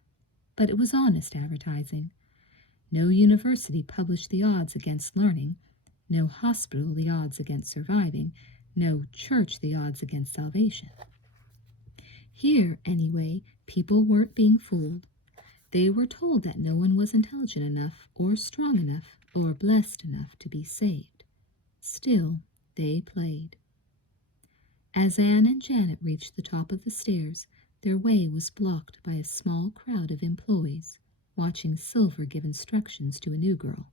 But it was honest advertising. No university published the odds against learning, no hospital the odds against surviving, no church the odds against salvation. Here, anyway, people weren't being fooled. They were told that no one was intelligent enough, or strong enough, or blessed enough to be saved. Still, they played. As Anne and Janet reached the top of the stairs, their way was blocked by a small crowd of employees, watching Silver give instructions to a new girl.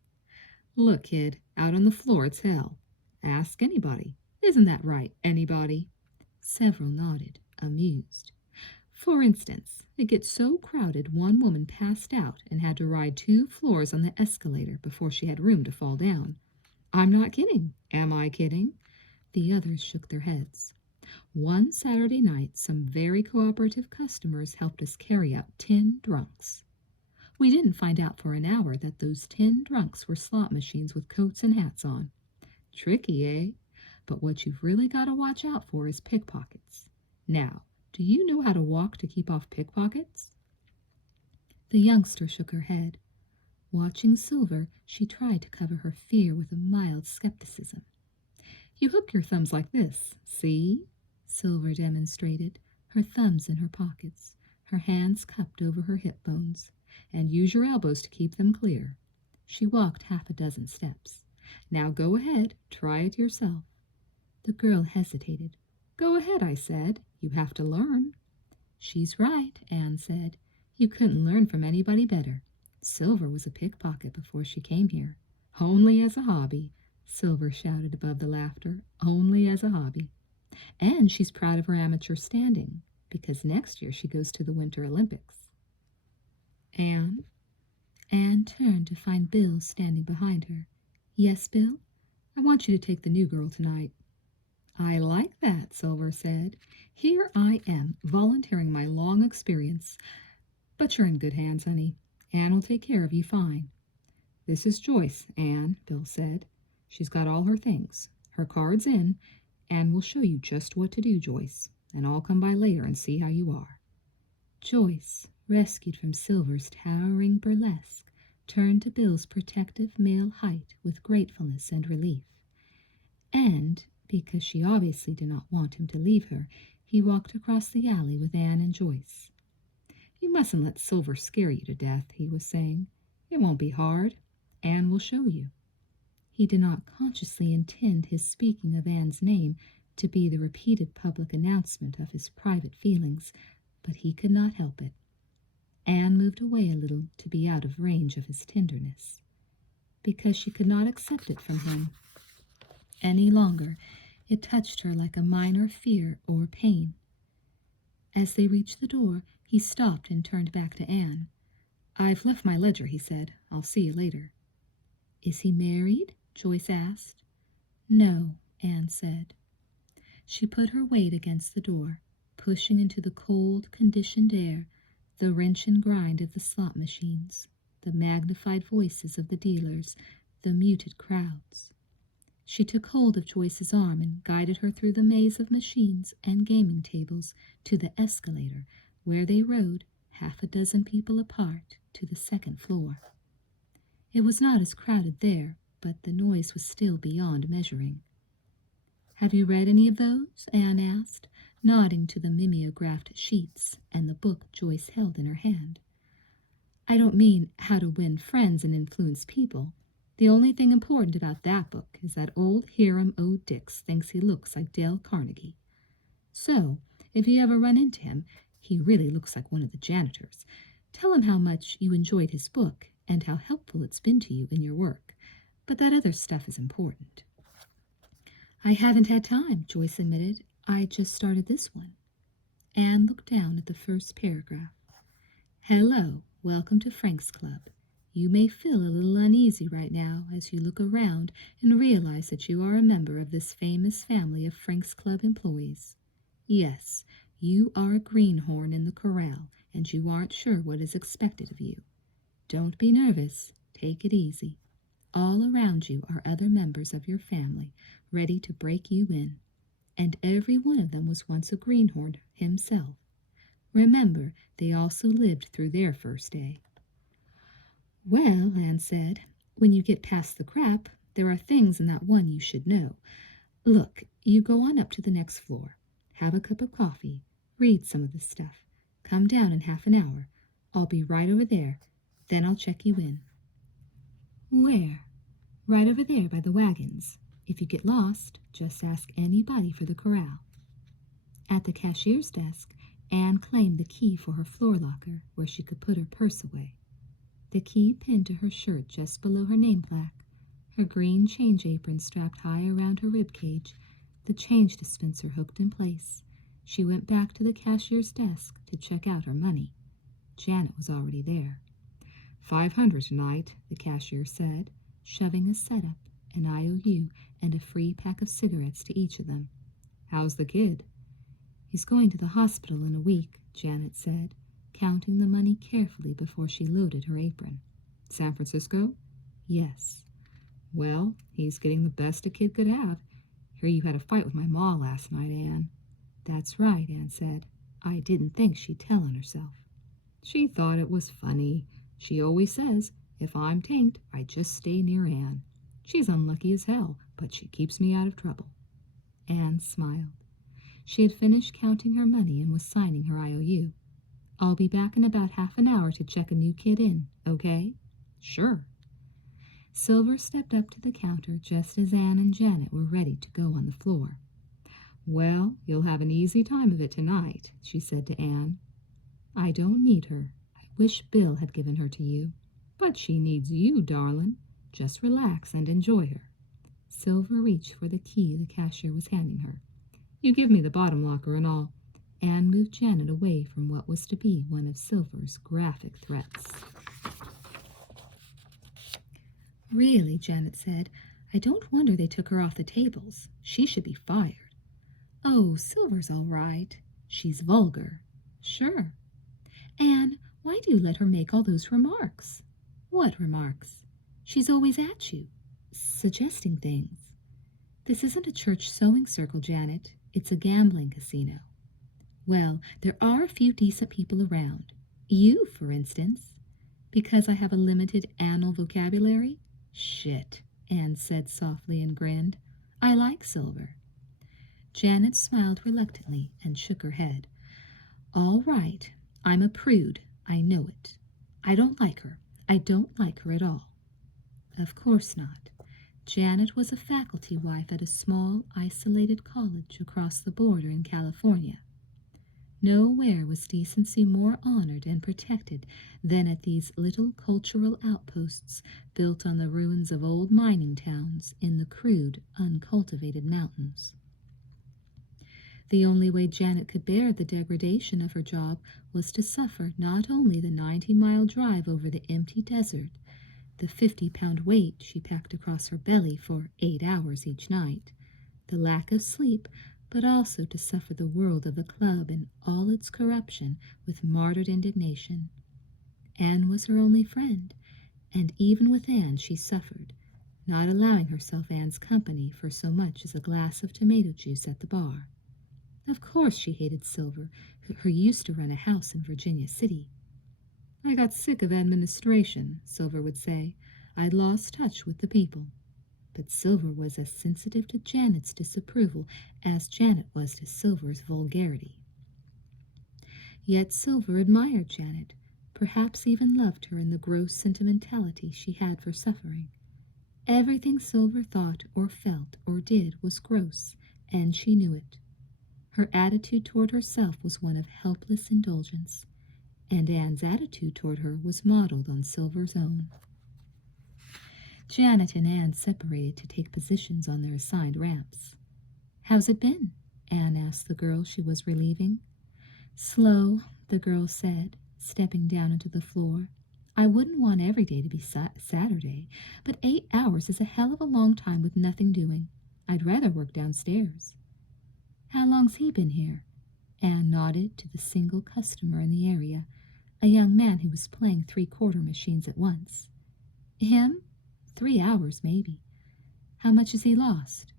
Look, kid, out on the floor it's hell. Ask anybody. Isn't that right, anybody? Several nodded, amused. For instance, it gets so crowded one woman passed out and had to ride 2 floors on the escalator before she had room to fall down. I'm not kidding. Am I kidding? The others shook their heads. One Saturday night, some very cooperative customers helped us carry out 10 drunks. We didn't find out for an hour that those 10 drunks were slot machines with coats and hats on. Tricky, eh? But what you've really got to watch out for is pickpockets. Now, do you know how to walk to keep off pickpockets? The youngster shook her head. Watching Silver, she tried to cover her fear with a mild skepticism. You hook your thumbs like this. See? Silver demonstrated, her thumbs in her pockets, her hands cupped over her hip bones, and use your elbows to keep them clear. She walked half a dozen steps. Now go ahead, try it yourself. The girl hesitated. Go ahead, I said. You have to learn. She's right, Anne said. You couldn't learn from anybody better. Silver was a pickpocket before she came here. Only as a hobby, Silver shouted above the laughter. Only as a hobby. And she's proud of her amateur standing, because next year she goes to the Winter Olympics. Anne turned to find Bill standing behind her. Yes, Bill? I want you to take the new girl tonight. I like that, Silver said. Here I am, volunteering my long experience. But you're in good hands, honey. Anne will take care of you fine. This is Joyce, Anne, Bill said. She's got all her things. Her card's in. Anne will show you just what to do, Joyce, and I'll come by later and see how you are. Joyce, rescued from Silver's towering burlesque, turned to Bill's protective male height with gratefulness and relief. And, because she obviously did not want him to leave her, he walked across the alley with Anne and Joyce. You mustn't let Silver scare you to death, he was saying. It won't be hard. Anne will show you. He did not consciously intend his speaking of Anne's name to be the repeated public announcement of his private feelings, but he could not help it. Anne moved away a little to be out of range of his tenderness, because she could not accept it from him any longer. It touched her like a minor fear or pain. As they reached the door, he stopped and turned back to Anne. I've left my ledger, he said. I'll see you later. Is he married? Joyce asked. No, Anne said. She put her weight against the door, pushing into the cold, conditioned air the wrench and grind of the slot machines, the magnified voices of the dealers, the muted crowds. She took hold of Joyce's arm and guided her through the maze of machines and gaming tables to the escalator, where they rode, half a dozen people apart, to the second floor. It was not as crowded there, but the noise was still beyond measuring. Have you read any of those? Anne asked, nodding to the mimeographed sheets and the book Joyce held in her hand. I don't mean How to Win Friends and Influence People. The only thing important about that book is that old Hiram O. Dix thinks he looks like Dale Carnegie. So, if you ever run into him, he really looks like one of the janitors. Tell him how much you enjoyed his book and how helpful it's been to you in your work. But that other stuff is important. I haven't had time, Joyce admitted. I just started this one. Anne looked down at the first paragraph. Hello, welcome to Frank's Club. You may feel a little uneasy right now as you look around and realize that you are a member of this famous family of Frank's Club employees. Yes, you are a greenhorn in the corral, and you aren't sure what is expected of you. Don't be nervous. Take it easy. All around you are other members of your family, ready to break you in. And every one of them was once a greenhorn himself. Remember, they also lived through their first day. Well, Anne said, when you get past the crap, there are things in that one you should know. Look, you go on up to the next floor. Have a cup of coffee. Read some of the stuff. Come down in half an hour. I'll be right over there. Then I'll check you in. Where? Right over there by the wagons. If you get lost, just ask anybody for the corral. At the cashier's desk, Anne claimed the key for her floor locker where she could put her purse away. The key pinned to her shirt just below her name plaque, her green change apron strapped high around her rib cage, the change dispenser hooked in place. She went back to the cashier's desk to check out her money. Janet was already there. $500 tonight, the cashier said, shoving a setup, an IOU, and a free pack of cigarettes to each of them. How's the kid? He's going to the hospital in a week, Janet said, counting the money carefully before she loaded her apron. San Francisco? Yes. Well, he's getting the best a kid could have. Hear you had a fight with my ma last night, Anne. That's right, Anne said. I didn't think she'd tell on herself. She thought it was funny. She always says, if I'm tanked, I just stay near Anne. She's unlucky as hell, but she keeps me out of trouble. Anne smiled. She had finished counting her money and was signing her IOU. I'll be back in about half an hour to check a new kid in, okay? Sure. Silver stepped up to the counter just as Anne and Janet were ready to go on the floor. Well, you'll have an easy time of it tonight, she said to Anne. I don't need her. I wish Bill had given her to you. But she needs you, darling. Just relax and enjoy her. Silver reached for the key the cashier was handing her. You give me the bottom locker and all. Anne moved Janet away from what was to be one of Silver's graphic threats. Really, Janet said, I don't wonder they took her off the tables. She should be fired. Oh, Silver's all right. She's vulgar. Sure. Anne, why do you let her make all those remarks? What remarks? She's always at you, suggesting things. This isn't a church sewing circle, Janet. It's a gambling casino. Well, there are a few decent people around. You, for instance. Because I have a limited anal vocabulary? Shit, Anne said softly and grinned. I like Silver. Janet smiled reluctantly and shook her head. All right, I'm a prude. I know it. I don't like her. I don't like her at all. Of course not. Janet was a faculty wife at a small, isolated college across the border in California. Nowhere was decency more honored and protected than at these little cultural outposts built on the ruins of old mining towns in the crude, uncultivated mountains. The only way Janet could bear the degradation of her job was to suffer not only the 90-mile drive over the empty desert, the 50-pound weight she packed across her belly for 8 hours each night, the lack of sleep, but also to suffer the world of the club and all its corruption with martyred indignation. Anne was her only friend, and even with Anne she suffered, not allowing herself Anne's company for so much as a glass of tomato juice at the bar. Of course she hated Silver, who used to run a house in Virginia City. I got sick of administration, Silver would say. I'd lost touch with the people. But Silver was as sensitive to Janet's disapproval as Janet was to Silver's vulgarity. Yet Silver admired Janet, perhaps even loved her in the gross sentimentality she had for suffering. Everything Silver thought or felt or did was gross, and she knew it. Her attitude toward herself was one of helpless indulgence, and Anne's attitude toward her was modeled on Silver's own. Janet and Anne separated to take positions on their assigned ramps. How's it been? Anne asked the girl she was relieving. Slow, the girl said, stepping down into the floor. I wouldn't want every day to be Saturday, but 8 hours is a hell of a long time with nothing doing. I'd rather work downstairs. How long's he been here? Anne nodded to the single customer in the area, a young man who was playing 3/4 machines at once. Him? 3 hours, maybe. How much has he lost?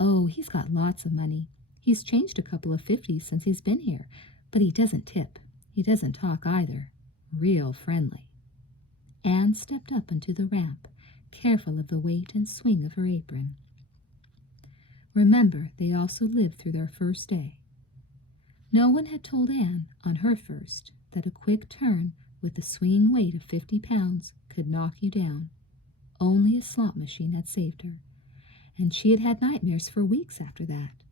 Oh, he's got lots of money. He's changed a couple of 50s since he's been here, but he doesn't tip. He doesn't talk either. Real friendly. Anne stepped up onto the ramp, careful of the weight and swing of her apron. Remember, they also lived through their first day. No one had told Anne, on her first, that a quick turn with the swinging weight of 50 pounds could knock you down. Only a slot machine had saved her, and she had had nightmares for weeks after that.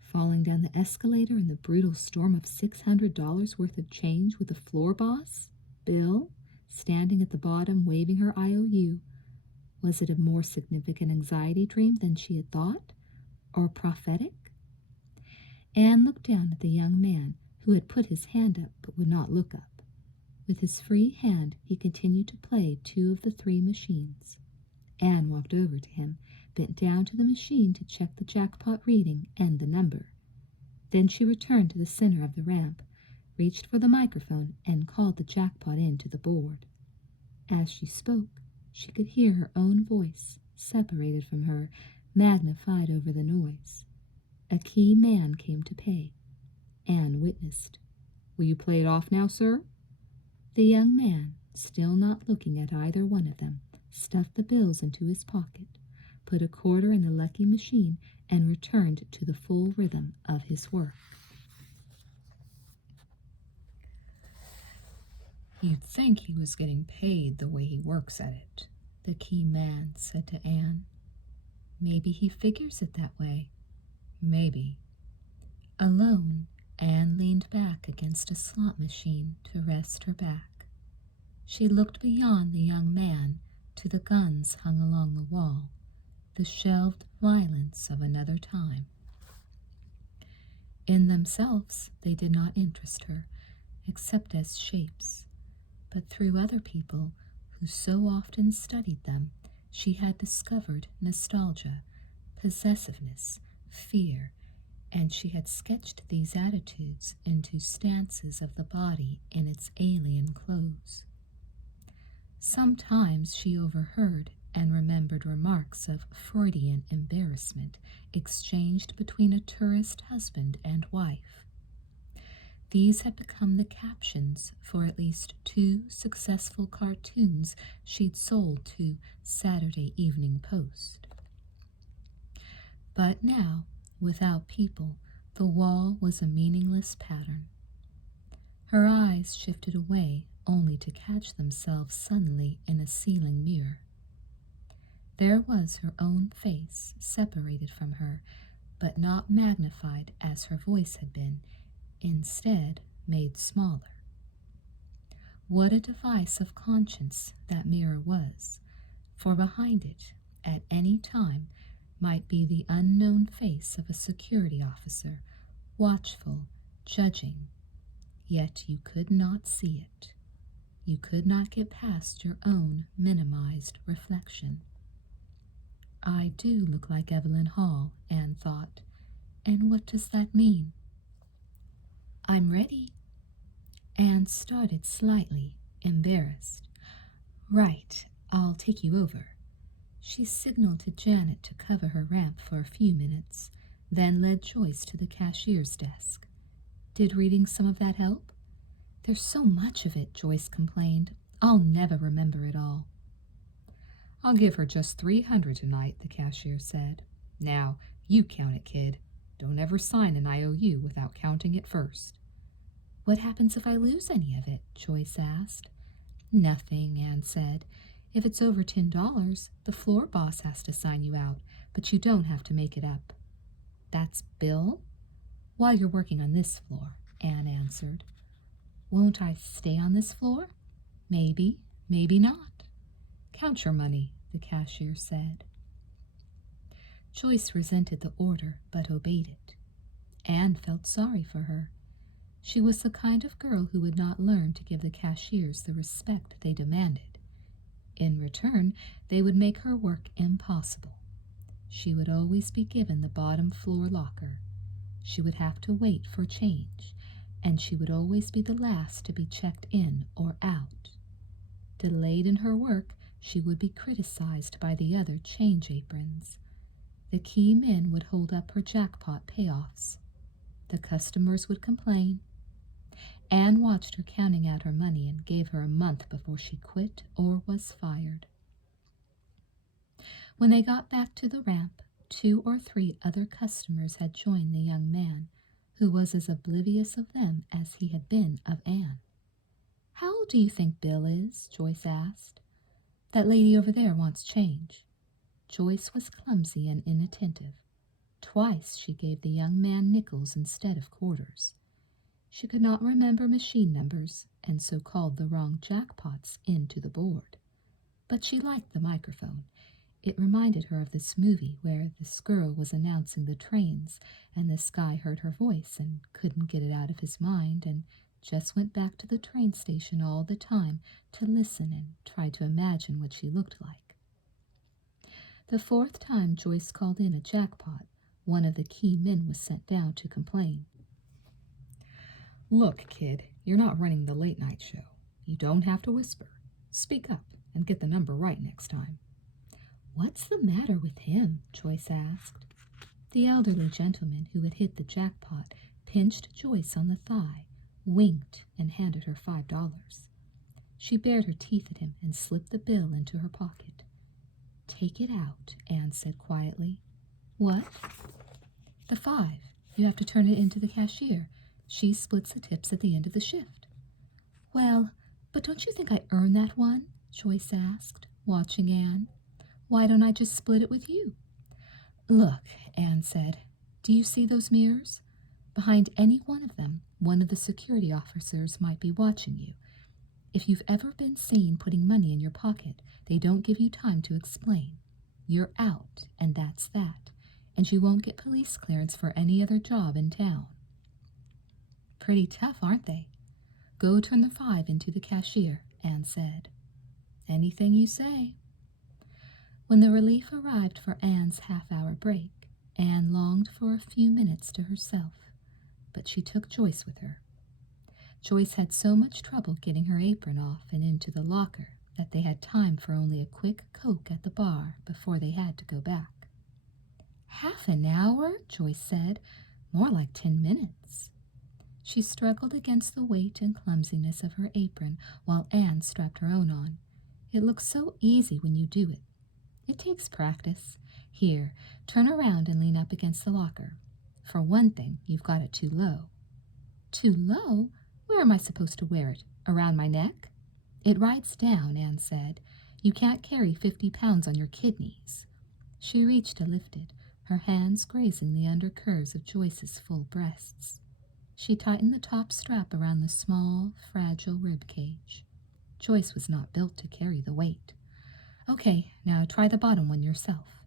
Falling down the escalator in the brutal storm of $600 worth of change with the floor boss, Bill, standing at the bottom waving her IOU. Was it a more significant anxiety dream than she had thought? Or prophetic? Anne looked down at the young man who had put his hand up but would not look up. With his free hand he continued to play 2 of the 3 machines. Anne walked over to him, bent down to the machine to check the jackpot reading and the number. Then she returned to the center of the ramp, reached for the microphone, and called the jackpot into the board. As she spoke, she could hear her own voice, separated from her, magnified over the noise. A key man came to pay. Anne witnessed. Will you play it off now, sir? The young man, still not looking at either one of them, stuffed the bills into his pocket, put a quarter in the lucky machine, and returned to the full rhythm of his work. "You'd think he was getting paid the way he works at it," the key man said to Anne. "Maybe he figures it that way. Maybe." Alone, Anne leaned back against a slot machine to rest her back. She looked beyond the young man to the guns hung along the wall, the shelved violence of another time. In themselves, they did not interest her, except as shapes, but through other people who so often studied them, she had discovered nostalgia, possessiveness, fear, and she had sketched these attitudes into stances of the body in its alien clothes. Sometimes she overheard and remembered remarks of Freudian embarrassment exchanged between a tourist husband and wife. These had become the captions for at least 2 successful cartoons she'd sold to Saturday Evening Post. But now, without people, the wall was a meaningless pattern. Her eyes shifted away only to catch themselves suddenly in a ceiling mirror. There was her own face separated from her, but not magnified as her voice had been, instead made smaller. What a device of conscience that mirror was, for behind it, at any time, might be the unknown face of a security officer, watchful, judging, yet you could not see it. You could not get past your own minimized reflection. "I do look like Evelyn Hall," Anne thought, "and what does that mean?" "I'm ready." Anne started slightly, embarrassed. "Right, I'll take you over." She signaled to Janet to cover her ramp for a few minutes, then led Joyce to the cashier's desk. "Did reading some of that help?" "There's so much of it," Joyce complained. "I'll never remember it all." "I'll give her just $300 tonight," the cashier said. "Now, you count it, kid. Don't ever sign an IOU without counting it first." "What happens if I lose any of it?" Joyce asked. "Nothing," Anne said. "If it's over $10, the floor boss has to sign you out, but you don't have to make it up." "That's Bill?" "While you're working on this floor," Anne answered. "Won't I stay on this floor?" "Maybe, maybe not." "Count your money," the cashier said. Joyce resented the order, but obeyed it. Anne felt sorry for her. She was the kind of girl who would not learn to give the cashiers the respect they demanded. In return, they would make her work impossible. She would always be given the bottom floor locker. She would have to wait for change, and she would always be the last to be checked in or out. Delayed in her work, she would be criticized by the other change aprons. The key men would hold up her jackpot payoffs. The customers would complain. Anne watched her counting out her money and gave her a month before she quit or was fired. When they got back to the ramp, 2 or 3 other customers had joined the young man, who was as oblivious of them as he had been of Anne. "How old do you think Bill is?" Joyce asked. "That lady over there wants change." Joyce was clumsy and inattentive. Twice she gave the young man nickels instead of quarters. She could not remember machine numbers, and so called the wrong jackpots into the board. But she liked the microphone. It reminded her of this movie where this girl was announcing the trains, and this guy heard her voice and couldn't get it out of his mind, and just went back to the train station all the time to listen and try to imagine what she looked like. The 4th time Joyce called in a jackpot, one of the key men was sent down to complain. "Look, kid, you're not running the late-night show. You don't have to whisper. Speak up and get the number right next time." "What's the matter with him?" Joyce asked. The elderly gentleman who had hit the jackpot pinched Joyce on the thigh, winked, and handed her $5. She bared her teeth at him and slipped the bill into her pocket. "Take it out," Anne said quietly. "What?" The 5. You have to turn it into the cashier. She splits the tips at the end of the shift. Well, but don't you think I earned that one? Joyce asked, watching Anne. Why don't I just split it with you? Look, Anne said, do you see those mirrors? Behind any one of them, one of the security officers might be watching you. If you've ever been seen putting money in your pocket, they don't give you time to explain. You're out, and that's that, and you won't get police clearance for any other job in town. Pretty tough, aren't they? Go turn the 5 into the cashier, Anne said. Anything you say. When the relief arrived for Anne's half-hour break, Anne longed for a few minutes to herself, but she took Joyce with her. Joyce had so much trouble getting her apron off and into the locker that they had time for only a quick Coke at the bar before they had to go back. Half an hour, Joyce said. More like 10 minutes. She struggled against the weight and clumsiness of her apron while Anne strapped her own on. It looks so easy when you do it. It takes practice. Here, turn around and lean up against the locker. For one thing, you've got it too low. Too low? Where am I supposed to wear it? Around my neck? It rides down, Anne said. You can't carry 50 pounds on your kidneys. She reached to lift it, her hands grazing the undercurves of Joyce's full breasts. She tightened the top strap around the small, fragile rib cage. Joyce was not built to carry the weight. Okay, now try the bottom one yourself.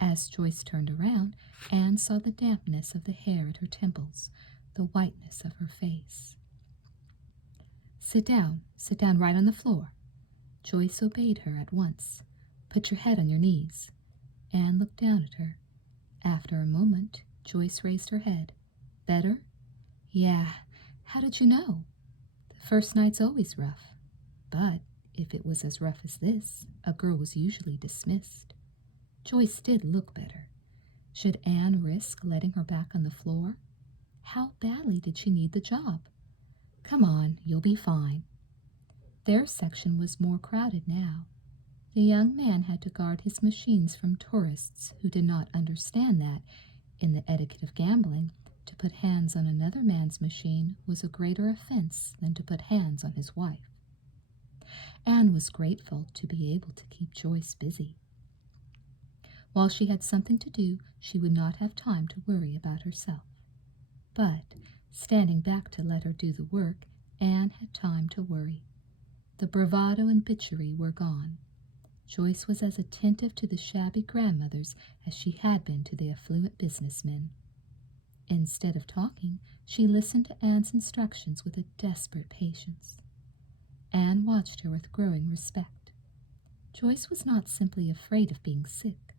As Joyce turned around, Anne saw the dampness of the hair at her temples, the whiteness of her face. Sit down right on the floor. Joyce obeyed her at once. Put your head on your knees. Anne looked down at her. After a moment, Joyce raised her head. Better? Yeah. How did you know? The first night's always rough. But if it was as rough as this, a girl was usually dismissed. Joyce did look better. Should Anne risk letting her back on the floor? How badly did she need the job? Come on, you'll be fine. Their section was more crowded now. The young man had to guard his machines from tourists who did not understand that, in the etiquette of gambling, to put hands on another man's machine was a greater offense than to put hands on his wife. Anne was grateful to be able to keep Joyce busy. While she had something to do, she would not have time to worry about herself. But, standing back to let her do the work, Anne had time to worry. The bravado and bitchery were gone. Joyce was as attentive to the shabby grandmothers as she had been to the affluent businessmen. Instead of talking, she listened to Anne's instructions with a desperate patience. Anne watched her with growing respect. Joyce was not simply afraid of being sick.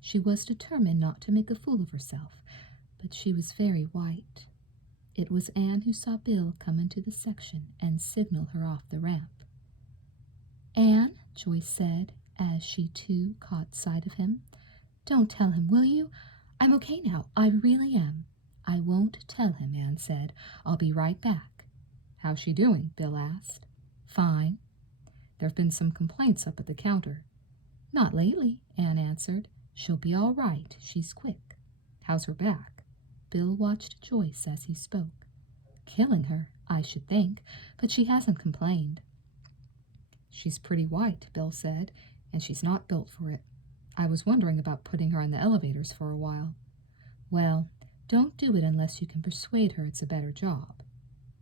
She was determined not to make a fool of herself, but she was very white. It was Anne who saw Bill come into the section and signal her off the ramp. Anne, Joyce said, as she too caught sight of him, don't tell him, will you? I'm okay now. I really am. I won't tell him, Anne said. I'll be right back. How's she doing? Bill asked. Fine. There have been some complaints up at the counter. Not lately, Anne answered. She'll be all right. She's quick. How's her back? Bill watched Joyce as he spoke. Killing her, I should think, but she hasn't complained. She's pretty white, Bill said, and she's not built for it. I was wondering about putting her on the elevators for a while. Well, don't do it unless you can persuade her it's a better job.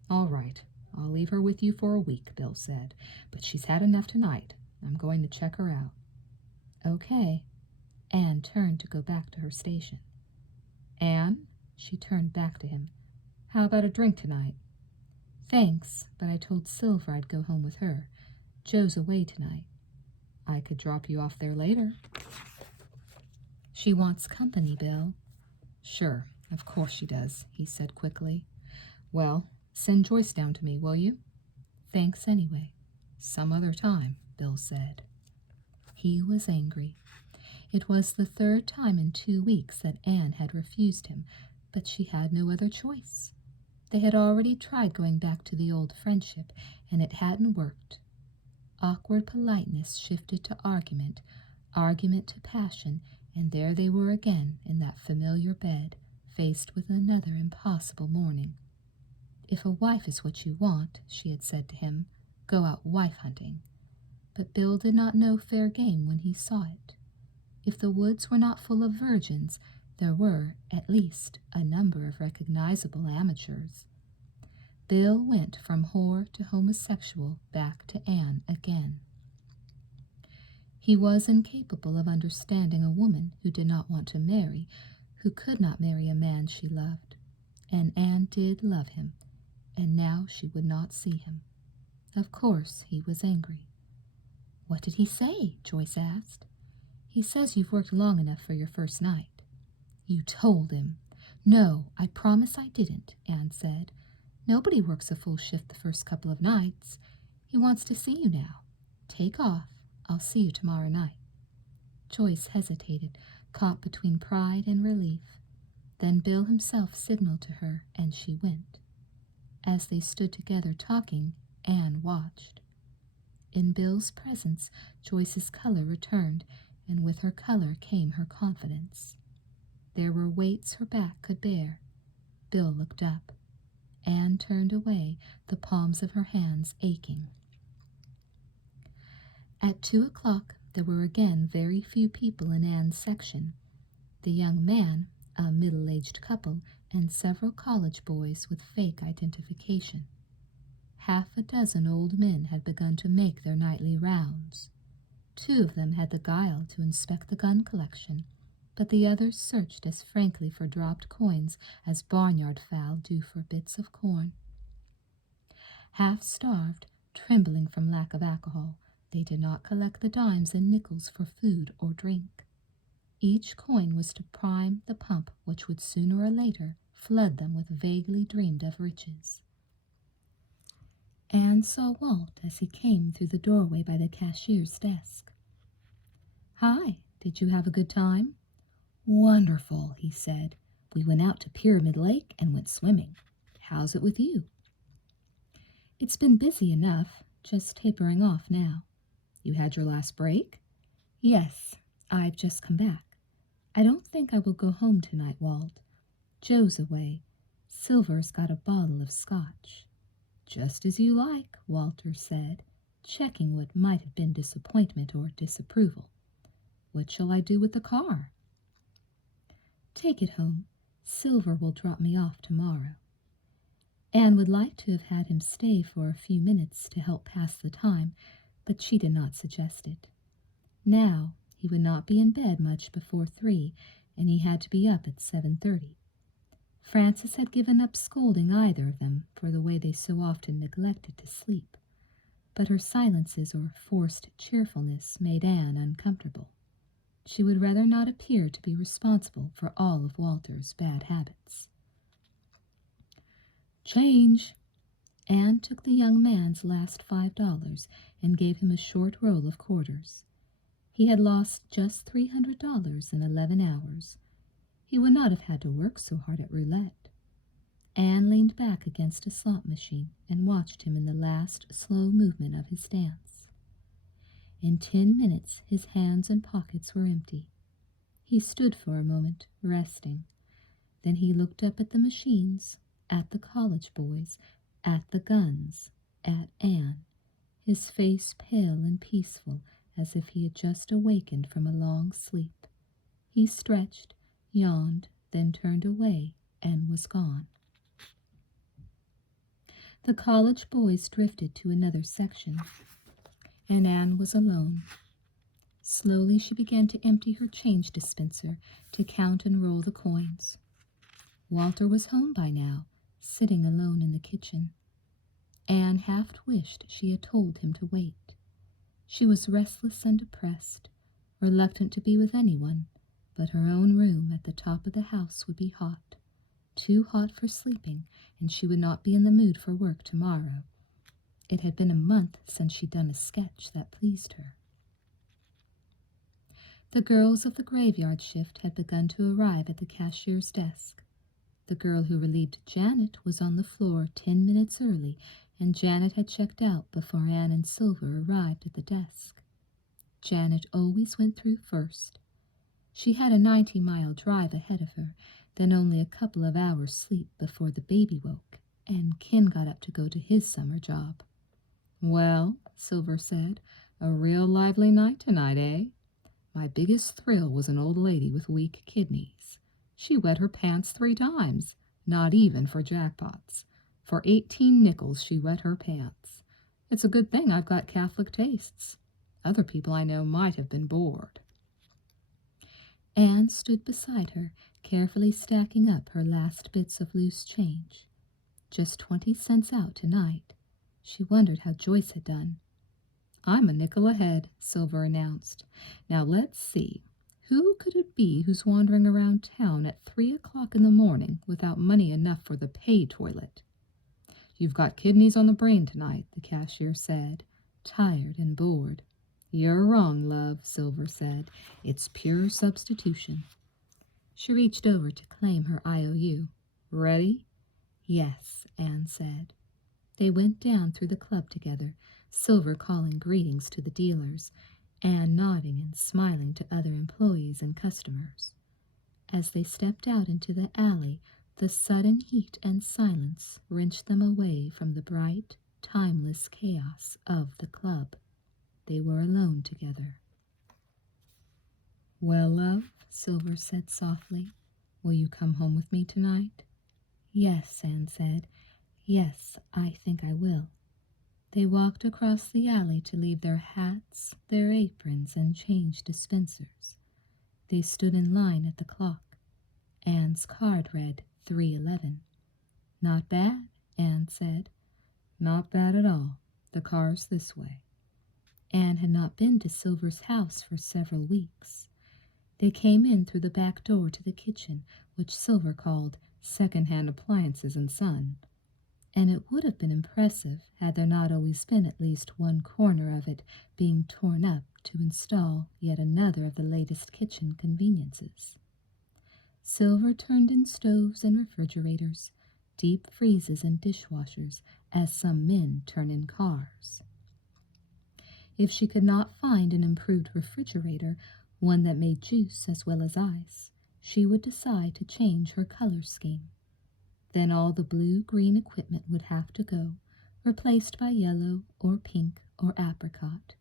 All right, I'll leave her with you for a week, Bill said, but she's had enough tonight. I'm going to check her out. Okay. Anne turned to go back to her station. Anne, she turned back to him. How about a drink tonight? Thanks, but I told Silver I'd go home with her. Joe's away tonight. I could drop you off there later. She wants company, Bill. Sure, of course she does, he said quickly. Well, send Joyce down to me, will you? Thanks anyway. Some other time, Bill said. He was angry. It was the third time in 2 weeks that Anne had refused him, but she had no other choice. They had already tried going back to the old friendship, and it hadn't worked. Awkward politeness shifted to argument, argument to passion, and there they were again in that familiar bed, faced with another impossible morning. "If a wife is what you want," she had said to him, "go out wife hunting." But Bill did not know fair game when he saw it. If the woods were not full of virgins, there were, at least, a number of recognizable amateurs. Bill went from whore to homosexual back to Anne again. He was incapable of understanding a woman who did not want to marry, who could not marry a man she loved. And Anne did love him, and now she would not see him. Of course he was angry. "What did he say?" Joyce asked. "He says you've worked long enough for your first night." "You told him." "No, I promise I didn't," Anne said. "Nobody works a full shift the first couple of nights. He wants to see you now. Take off. I'll see you tomorrow night." Joyce hesitated, caught between pride and relief. Then Bill himself signaled to her, and she went. As they stood together talking, Anne watched. In Bill's presence, Joyce's color returned, and with her color came her confidence. There were weights her back could bear. Bill looked up. Anne turned away, the palms of her hands aching. At 2 o'clock, there were again very few people in Anne's section. The young man, a middle-aged couple, and several college boys with fake identification. Half a dozen old men had begun to make their nightly rounds. 2 of them had the guile to inspect the gun collection, but the others searched as frankly for dropped coins as barnyard fowl do for bits of corn. Half-starved, trembling from lack of alcohol, they did not collect the dimes and nickels for food or drink. Each coin was to prime the pump which would sooner or later flood them with vaguely dreamed-of riches. Anne saw Walt as he came through the doorway by the cashier's desk. "Hi, did you have a good time?" "Wonderful," he said. "We went out to Pyramid Lake and went swimming. How's it with you?" "It's been busy enough, just tapering off now." "You had your last break?" "Yes, I've just come back. I don't think I will go home tonight, Walt. Joe's away. Silver's got a bottle of scotch." "Just as you like," Walter said, checking what might have been disappointment or disapproval. "What shall I do with the car?" "Take it home. Silver will drop me off tomorrow." Anne would like to have had him stay for a few minutes to help pass the time, but she did not suggest it. Now he would not be in bed much before 3, and he had to be up at 7:30. Frances had given up scolding either of them for the way they so often neglected to sleep, but her silences or forced cheerfulness made Anne uncomfortable. She would rather not appear to be responsible for all of Walter's bad habits. "Change!" Anne took the young man's last $5 and gave him a short roll of quarters. He had lost just $300 in 11 hours. He would not have had to work so hard at roulette. Anne leaned back against a slot machine and watched him in the last slow movement of his dance. In 10 minutes his hands and pockets were empty. He stood for a moment, resting. Then he looked up at the machines, at the college boys, at the guns, at Anne, his face pale and peaceful as if he had just awakened from a long sleep. He stretched, yawned, then turned away and was gone. The college boys drifted to another section, and Anne was alone. Slowly she began to empty her change dispenser, to count and roll the coins. Walter was home by now, sitting alone in the kitchen. Anne half wished she had told him to wait. She was restless and depressed, reluctant to be with anyone, but her own room at the top of the house would be hot, too hot for sleeping, and she would not be in the mood for work tomorrow. It had been a month since she'd done a sketch that pleased her. The girls of the graveyard shift had begun to arrive at the cashier's desk. The girl who relieved Janet was on the floor 10 minutes early, and Janet had checked out before Anne and Silver arrived at the desk. Janet always went through first. She had a 90-mile drive ahead of her, then only a couple of hours' sleep before the baby woke, and Ken got up to go to his summer job. "Well," Silver said, "a real lively night tonight, eh? My biggest thrill was an old lady with weak kidneys. She wet her pants 3 times, not even for jackpots. For 18 nickels she wet her pants. It's a good thing I've got Catholic tastes. Other people I know might have been bored." Anne stood beside her, carefully stacking up her last bits of loose change. Just 20 cents out tonight. She wondered how Joyce had done. "I'm a nickel ahead," Silver announced. "Now let's see. Who could it be who's wandering around town at 3 o'clock in the morning without money enough for the pay toilet?" "You've got kidneys on the brain tonight," the cashier said, tired and bored. "You're wrong, love," Silver said. "It's pure substitution." She reached over to claim her IOU. "Ready?" "Yes," Anne said. They went down through the club together, Silver calling greetings to the dealers, Anne nodding and smiling to other employees and customers. As they stepped out into the alley, the sudden heat and silence wrenched them away from the bright, timeless chaos of the club. They were alone together. "Well, love," Silver said softly, "will you come home with me tonight?" "Yes," Anne said. "Yes, I think I will." They walked across the alley to leave their hats, their aprons, and change dispensers. They stood in line at the clock. Anne's card read 3:11. "Not bad," Anne said. "Not bad at all. The car's this way." Anne had not been to Silver's house for several weeks. They came in through the back door to the kitchen, which Silver called second-hand appliances and son. And it would have been impressive had there not always been at least one corner of it being torn up to install yet another of the latest kitchen conveniences. Silver turned in stoves and refrigerators, deep freezes and dishwashers, as some men turn in cars. If she could not find an improved refrigerator, one that made juice as well as ice, she would decide to change her color scheme. Then all the blue-green equipment would have to go, replaced by yellow or pink or apricot.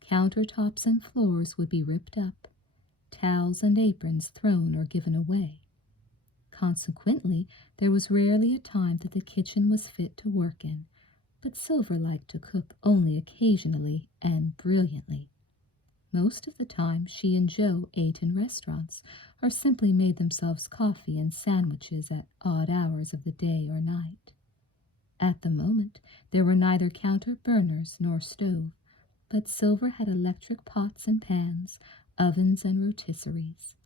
Countertops and floors would be ripped up, towels and aprons thrown or given away. Consequently, there was rarely a time that the kitchen was fit to work in, but Silver liked to cook only occasionally and brilliantly. Most of the time she and Joe ate in restaurants or simply made themselves coffee and sandwiches at odd hours of the day or night. At the moment there were neither counter burners nor stove, but Silver had electric pots and pans, ovens and rotisseries.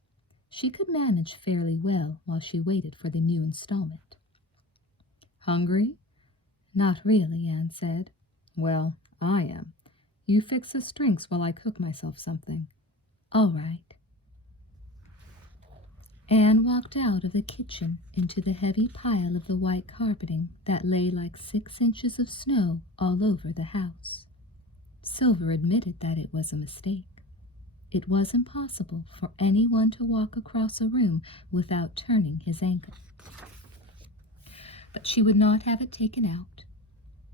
She could manage fairly well while she waited for the new installment. "Hungry?" "Not really," Anne said. "Well, I am. You fix us drinks while I cook myself something." "All right." Anne walked out of the kitchen into the heavy pile of the white carpeting that lay like 6 inches of snow all over the house. Silver admitted that it was a mistake. It was impossible for anyone to walk across a room without turning his ankle. But she would not have it taken out.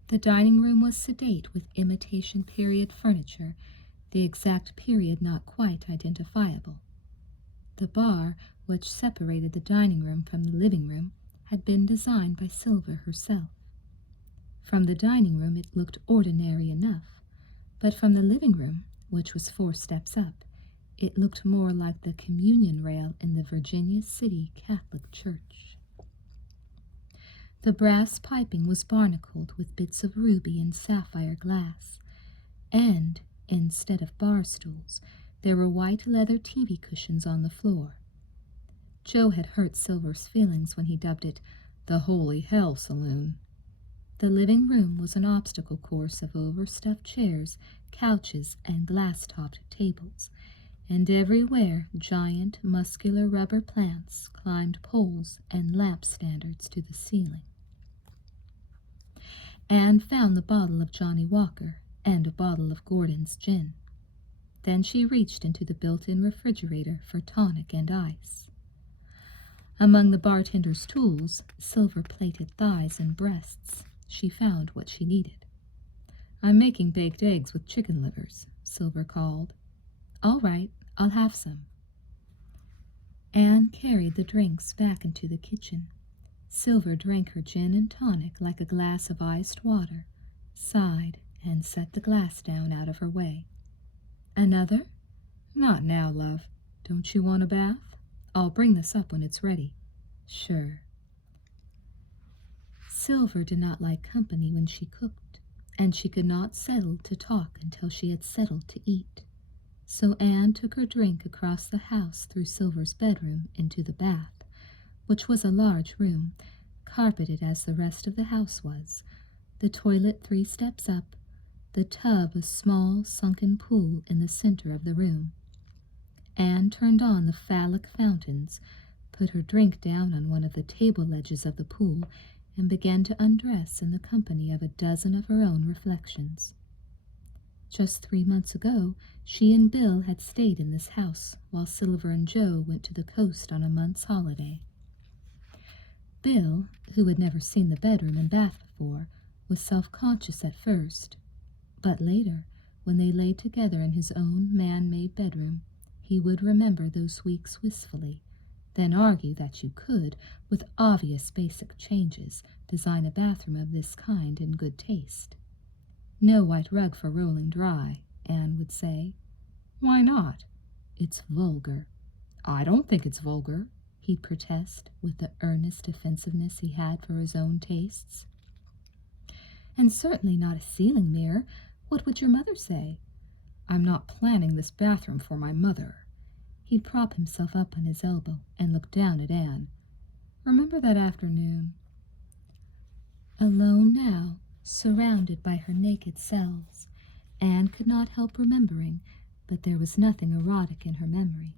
The dining room was sedate with imitation period furniture, the exact period not quite identifiable. The bar, which separated the dining room from the living room, had been designed by Silver herself. From the dining room it looked ordinary enough, but from the living room, which was 4 steps up, it looked more like the communion rail in the Virginia City Catholic Church. The brass piping was barnacled with bits of ruby and sapphire glass, and, instead of bar stools, there were white leather TV cushions on the floor. Joe had hurt Silver's feelings when he dubbed it the Holy Hell Saloon. The living room was an obstacle course of overstuffed chairs, couches, and glass-topped tables, and everywhere giant, muscular rubber plants climbed poles and lamp standards to the ceiling. Anne found the bottle of Johnny Walker and a bottle of Gordon's gin. Then she reached into the built-in refrigerator for tonic and ice. Among the bartender's tools, silver-plated thighs and breasts, she found what she needed. "I'm making baked eggs with chicken livers," Silver called. "All right, I'll have some." Anne carried the drinks back into the kitchen. Silver drank her gin and tonic like a glass of iced water, sighed, and set the glass down out of her way. "Another?" "Not now, love. Don't you want a bath? I'll bring this up when it's ready." "Sure." Silver did not like company when she cooked, and she could not settle to talk until she had settled to eat. So Anne took her drink across the house through Silver's bedroom into the bath, which was a large room, carpeted as the rest of the house was, the toilet 3 steps up, the tub a small sunken pool in the center of the room. Anne turned on the phallic fountains, put her drink down on one of the table ledges of the pool, and began to undress in the company of a dozen of her own reflections. Just 3 months ago, she and Bill had stayed in this house while Silver and Joe went to the coast on a month's holiday. Bill, who had never seen the bedroom and bath before, was self-conscious at first, but later, when they lay together in his own man-made bedroom, he would remember those weeks wistfully, then argue that you could, with obvious basic changes, design a bathroom of this kind in good taste. "No white rug for rolling dry," Anne would say. "Why not?" "It's vulgar." "I don't think it's vulgar," he'd protest with the earnest defensiveness he had for his own tastes. "And certainly not a ceiling mirror. What would your mother say?" "I'm not planning this bathroom for my mother." He'd prop himself up on his elbow and look down at Anne. "Remember that afternoon?" Alone now, surrounded by her naked selves, Anne could not help remembering, but there was nothing erotic in her memory.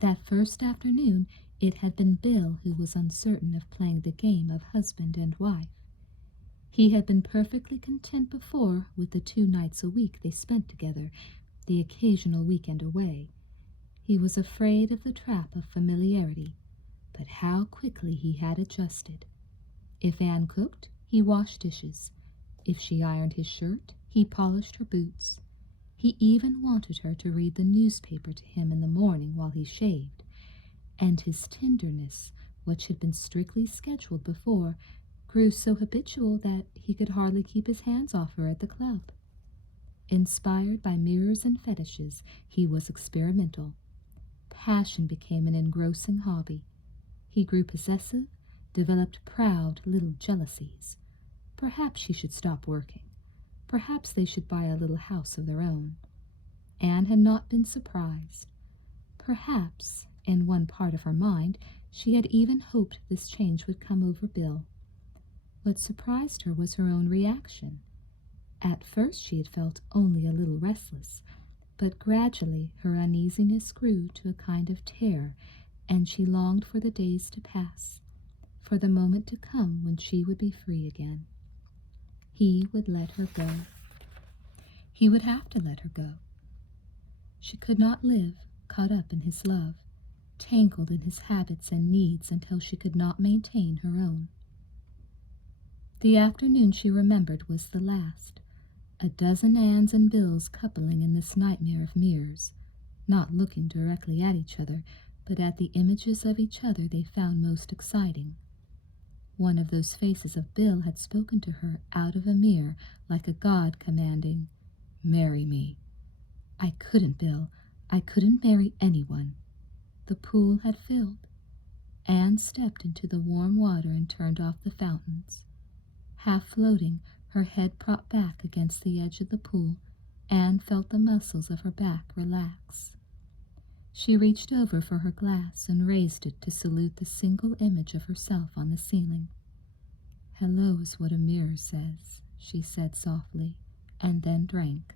That first afternoon it had been Bill who was uncertain of playing the game of husband and wife. He had been perfectly content before with the 2 nights a week they spent together, the occasional weekend away. He was afraid of the trap of familiarity, but how quickly he had adjusted. If Anne cooked, he washed dishes. If she ironed his shirt, he polished her boots. He even wanted her to read the newspaper to him in the morning while he shaved, and his tenderness, which had been strictly scheduled before, grew so habitual that he could hardly keep his hands off her at the club. Inspired by mirrors and fetishes, he was experimental. Passion became an engrossing hobby. He grew possessive, developed proud little jealousies. Perhaps she should stop working. Perhaps they should buy a little house of their own. Anne had not been surprised. Perhaps, in one part of her mind, she had even hoped this change would come over Bill. What surprised her was her own reaction. At first she had felt only a little restless, but gradually her uneasiness grew to a kind of terror, and she longed for the days to pass, for the moment to come when she would be free again. He would let her go. He would have to let her go. She could not live caught up in his love, tangled in his habits and needs until she could not maintain her own. The afternoon she remembered was the last. A dozen Annes and Bills coupling in this nightmare of mirrors, not looking directly at each other, but at the images of each other they found most exciting. One of those faces of Bill had spoken to her out of a mirror like a god commanding, "Marry me." "I couldn't, Bill. I couldn't marry anyone." The pool had filled. Anne stepped into the warm water and turned off the fountains. Half floating, her head propped back against the edge of the pool, Anne felt the muscles of her back relax. She reached over for her glass and raised it to salute the single image of herself on the ceiling. "Hello is what a mirror says," she said softly, and then drank.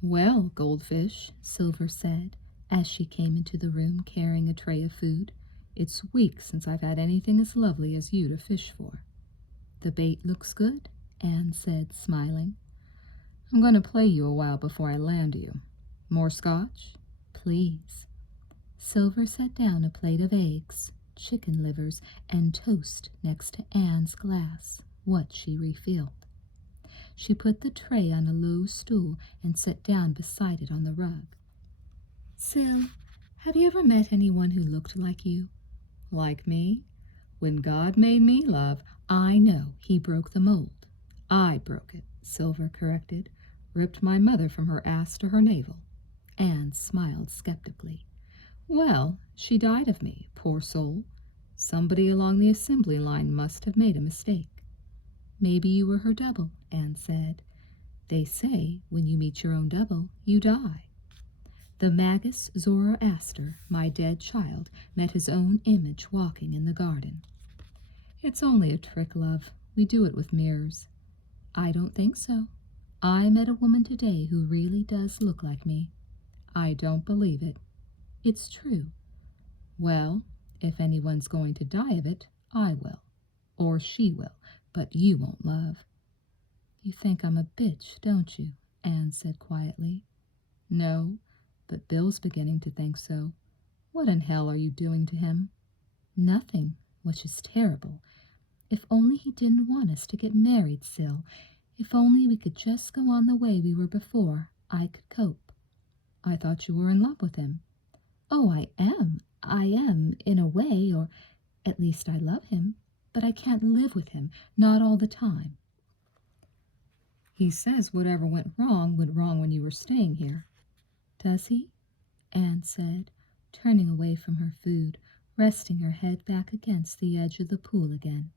"Well, Goldfish," Silver said, as she came into the room carrying a tray of food, "it's weeks since I've had anything as lovely as you to fish for." "The bait looks good," Anne said, smiling. "I'm going to play you a while before I land you. More scotch?" "Please." Silver set down a plate of eggs, chicken livers, and toast next to Anne's glass, what she refilled. She put the tray on a low stool and sat down beside it on the rug. Sil, have you ever met anyone who looked like you? Like me? When God made me, love, I know he broke the mold. I broke it, Silver corrected. Ripped my mother from her ass to her navel. Anne smiled skeptically. Well, she died of me, poor soul. Somebody along the assembly line must have made a mistake. Maybe you were her double, Anne said. They say when you meet your own double, you die. The Magus Zoroaster, my dead child, met his own image walking in the garden. It's only a trick, love. We do it with mirrors. I don't think so. I met a woman today who really does look like me. I don't believe it. It's true. Well, if anyone's going to die of it, I will. Or she will, but you won't, love. You think I'm a bitch, don't you? Anne said quietly. No, but Bill's beginning to think so. What in hell are you doing to him? Nothing, which is terrible. If only he didn't want us to get married, Sil. If only we could just go on the way we were before, I could cope. I thought you were in love with him. Oh, I am. I am, in a way, or at least I love him, but I can't live with him, not all the time. He says whatever went wrong when you were staying here. Does he? Anne said, turning away from her food, resting her head back against the edge of the pool again.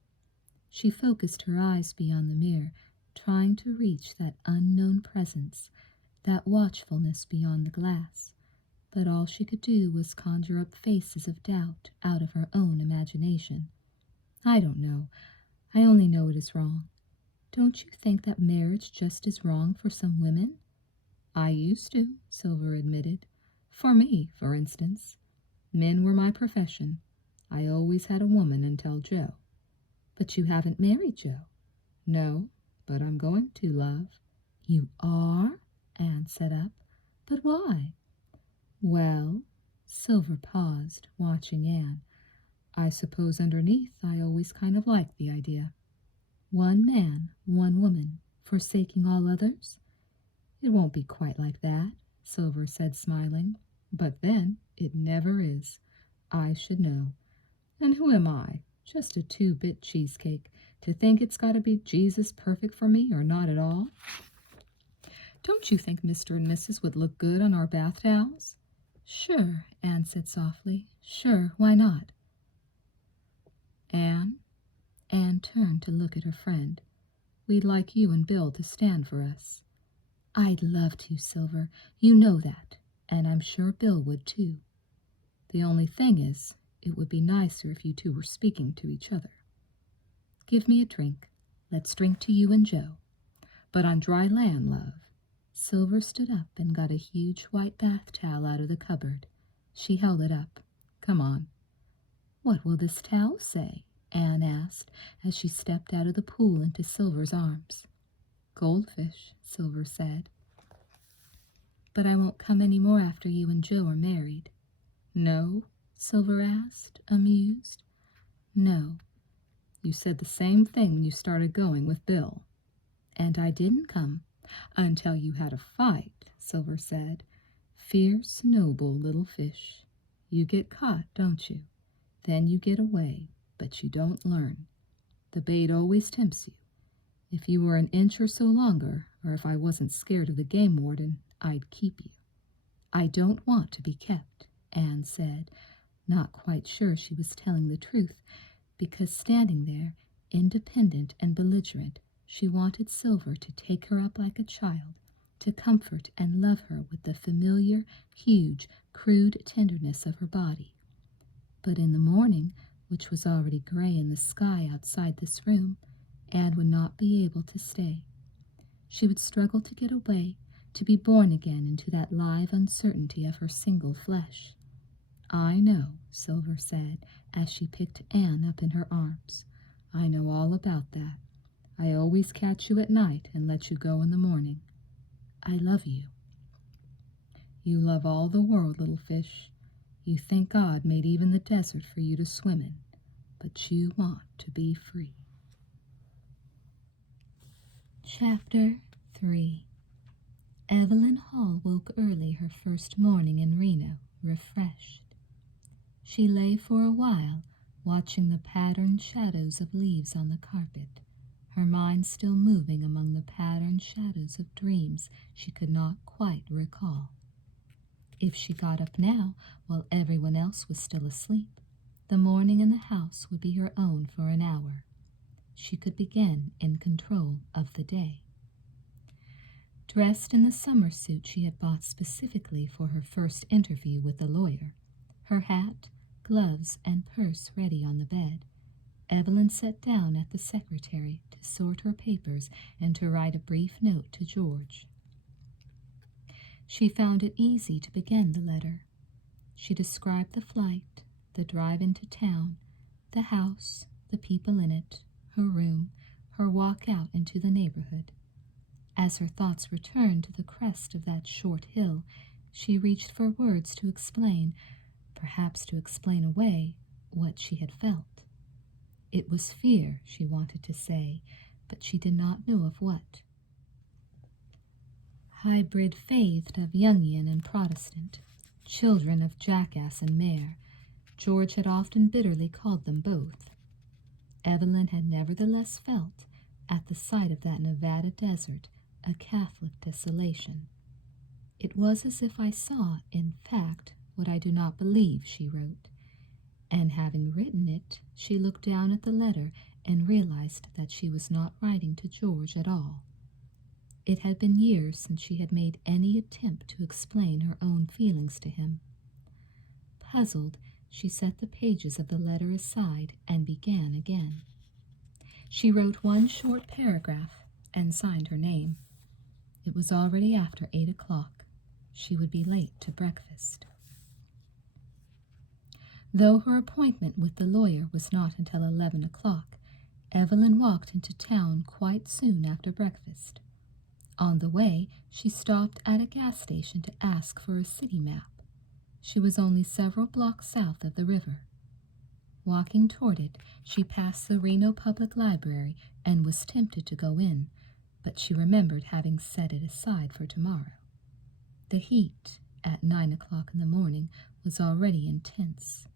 She focused her eyes beyond the mirror, trying to reach that unknown presence, that watchfulness beyond the glass. But all she could do was conjure up faces of doubt out of her own imagination. I don't know. I only know it is wrong. Don't you think that marriage just is wrong for some women? I used to, Silver admitted. For me, for instance. Men were my profession. I always had a woman until Joe. But you haven't married Joe. No, but I'm going to, love. You are? Anne sat up. But why? Well, Silver paused, watching Anne. I suppose underneath I always kind of liked the idea. One man, one woman, forsaking all others? It won't be quite like that, Silver said, smiling. But then, it never is. I should know. And who am I? Just a 2-bit cheesecake, to think it's got to be Jesus perfect for me or not at all? Don't you think Mr. and Mrs. would look good on our bath towels? Sure, Anne said softly. Sure, why not? Anne turned to look at her friend. We'd like you and Bill to stand for us. I'd love to, Silver. You know that, and I'm sure Bill would too. The only thing is, it would be nicer if you two were speaking to each other. Give me a drink. Let's drink to you and Joe. But on dry land, love. Silver stood up and got a huge white bath towel out of the cupboard. She held it up. Come on. What will this towel say? Anne asked as she stepped out of the pool into Silver's arms. Goldfish, Silver said. But I won't come any more after you and Joe are married. No? Silver asked, amused. No. You said the same thing when you started going with Bill. And I didn't come. Until you had a fight, Silver said. Fierce, noble little fish. You get caught, don't you? Then you get away, but you don't learn. The bait always tempts you. If you were an inch or so longer, or if I wasn't scared of the game warden, I'd keep you. I don't want to be kept, Anne said, not quite sure she was telling the truth, because standing there, independent and belligerent, she wanted Silver to take her up like a child, to comfort and love her with the familiar, huge, crude tenderness of her body. But in the morning, which was already gray in the sky outside this room, Anne would not be able to stay. She would struggle to get away, to be born again into that live uncertainty of her single flesh. I know, Silver said, as she picked Anne up in her arms. I know all about that. I always catch you at night and let you go in the morning. I love you. You love all the world, little fish. You think God made even the desert for you to swim in, but you want to be free. Chapter 3. Evelyn Hall woke early her first morning in Reno, refreshed. She lay for a while, watching the patterned shadows of leaves on the carpet, her mind still moving among the patterned shadows of dreams she could not quite recall. If she got up now, while everyone else was still asleep, the morning in the house would be her own for an hour. She could begin in control of the day. Dressed in the summer suit she had bought specifically for her first interview with the lawyer, her hat, gloves, and purse ready on the bed, Evelyn sat down at the secretary to sort her papers and to write a brief note to George. She found it easy to begin the letter. She described the flight, the drive into town, the house, the people in it, her room, her walk out into the neighborhood. As her thoughts returned to the crest of that short hill, she reached for words to explain, perhaps to explain away, what she had felt. It was fear, she wanted to say, but she did not know of what. Hybrid faithed of Jungian and Protestant, children of jackass and mare, George had often bitterly called them both. Evelyn had nevertheless felt, at the sight of that Nevada desert, a Catholic desolation. It was as if I saw, in fact, what I do not believe, she wrote. And having written it, she looked down at the letter and realized that she was not writing to George at all. It had been years since she had made any attempt to explain her own feelings to him. Puzzled, she set the pages of the letter aside and began again. She wrote one short paragraph and signed her name. It was already after 8 o'clock. She would be late to breakfast. Though her appointment with the lawyer was not until 11 o'clock, Evelyn walked into town quite soon after breakfast. On the way, she stopped at a gas station to ask for a city map. She was only several blocks south of the river. Walking toward it, she passed the Reno Public Library and was tempted to go in, but she remembered having set it aside for tomorrow. The heat, at 9 o'clock in the morning, was already intense,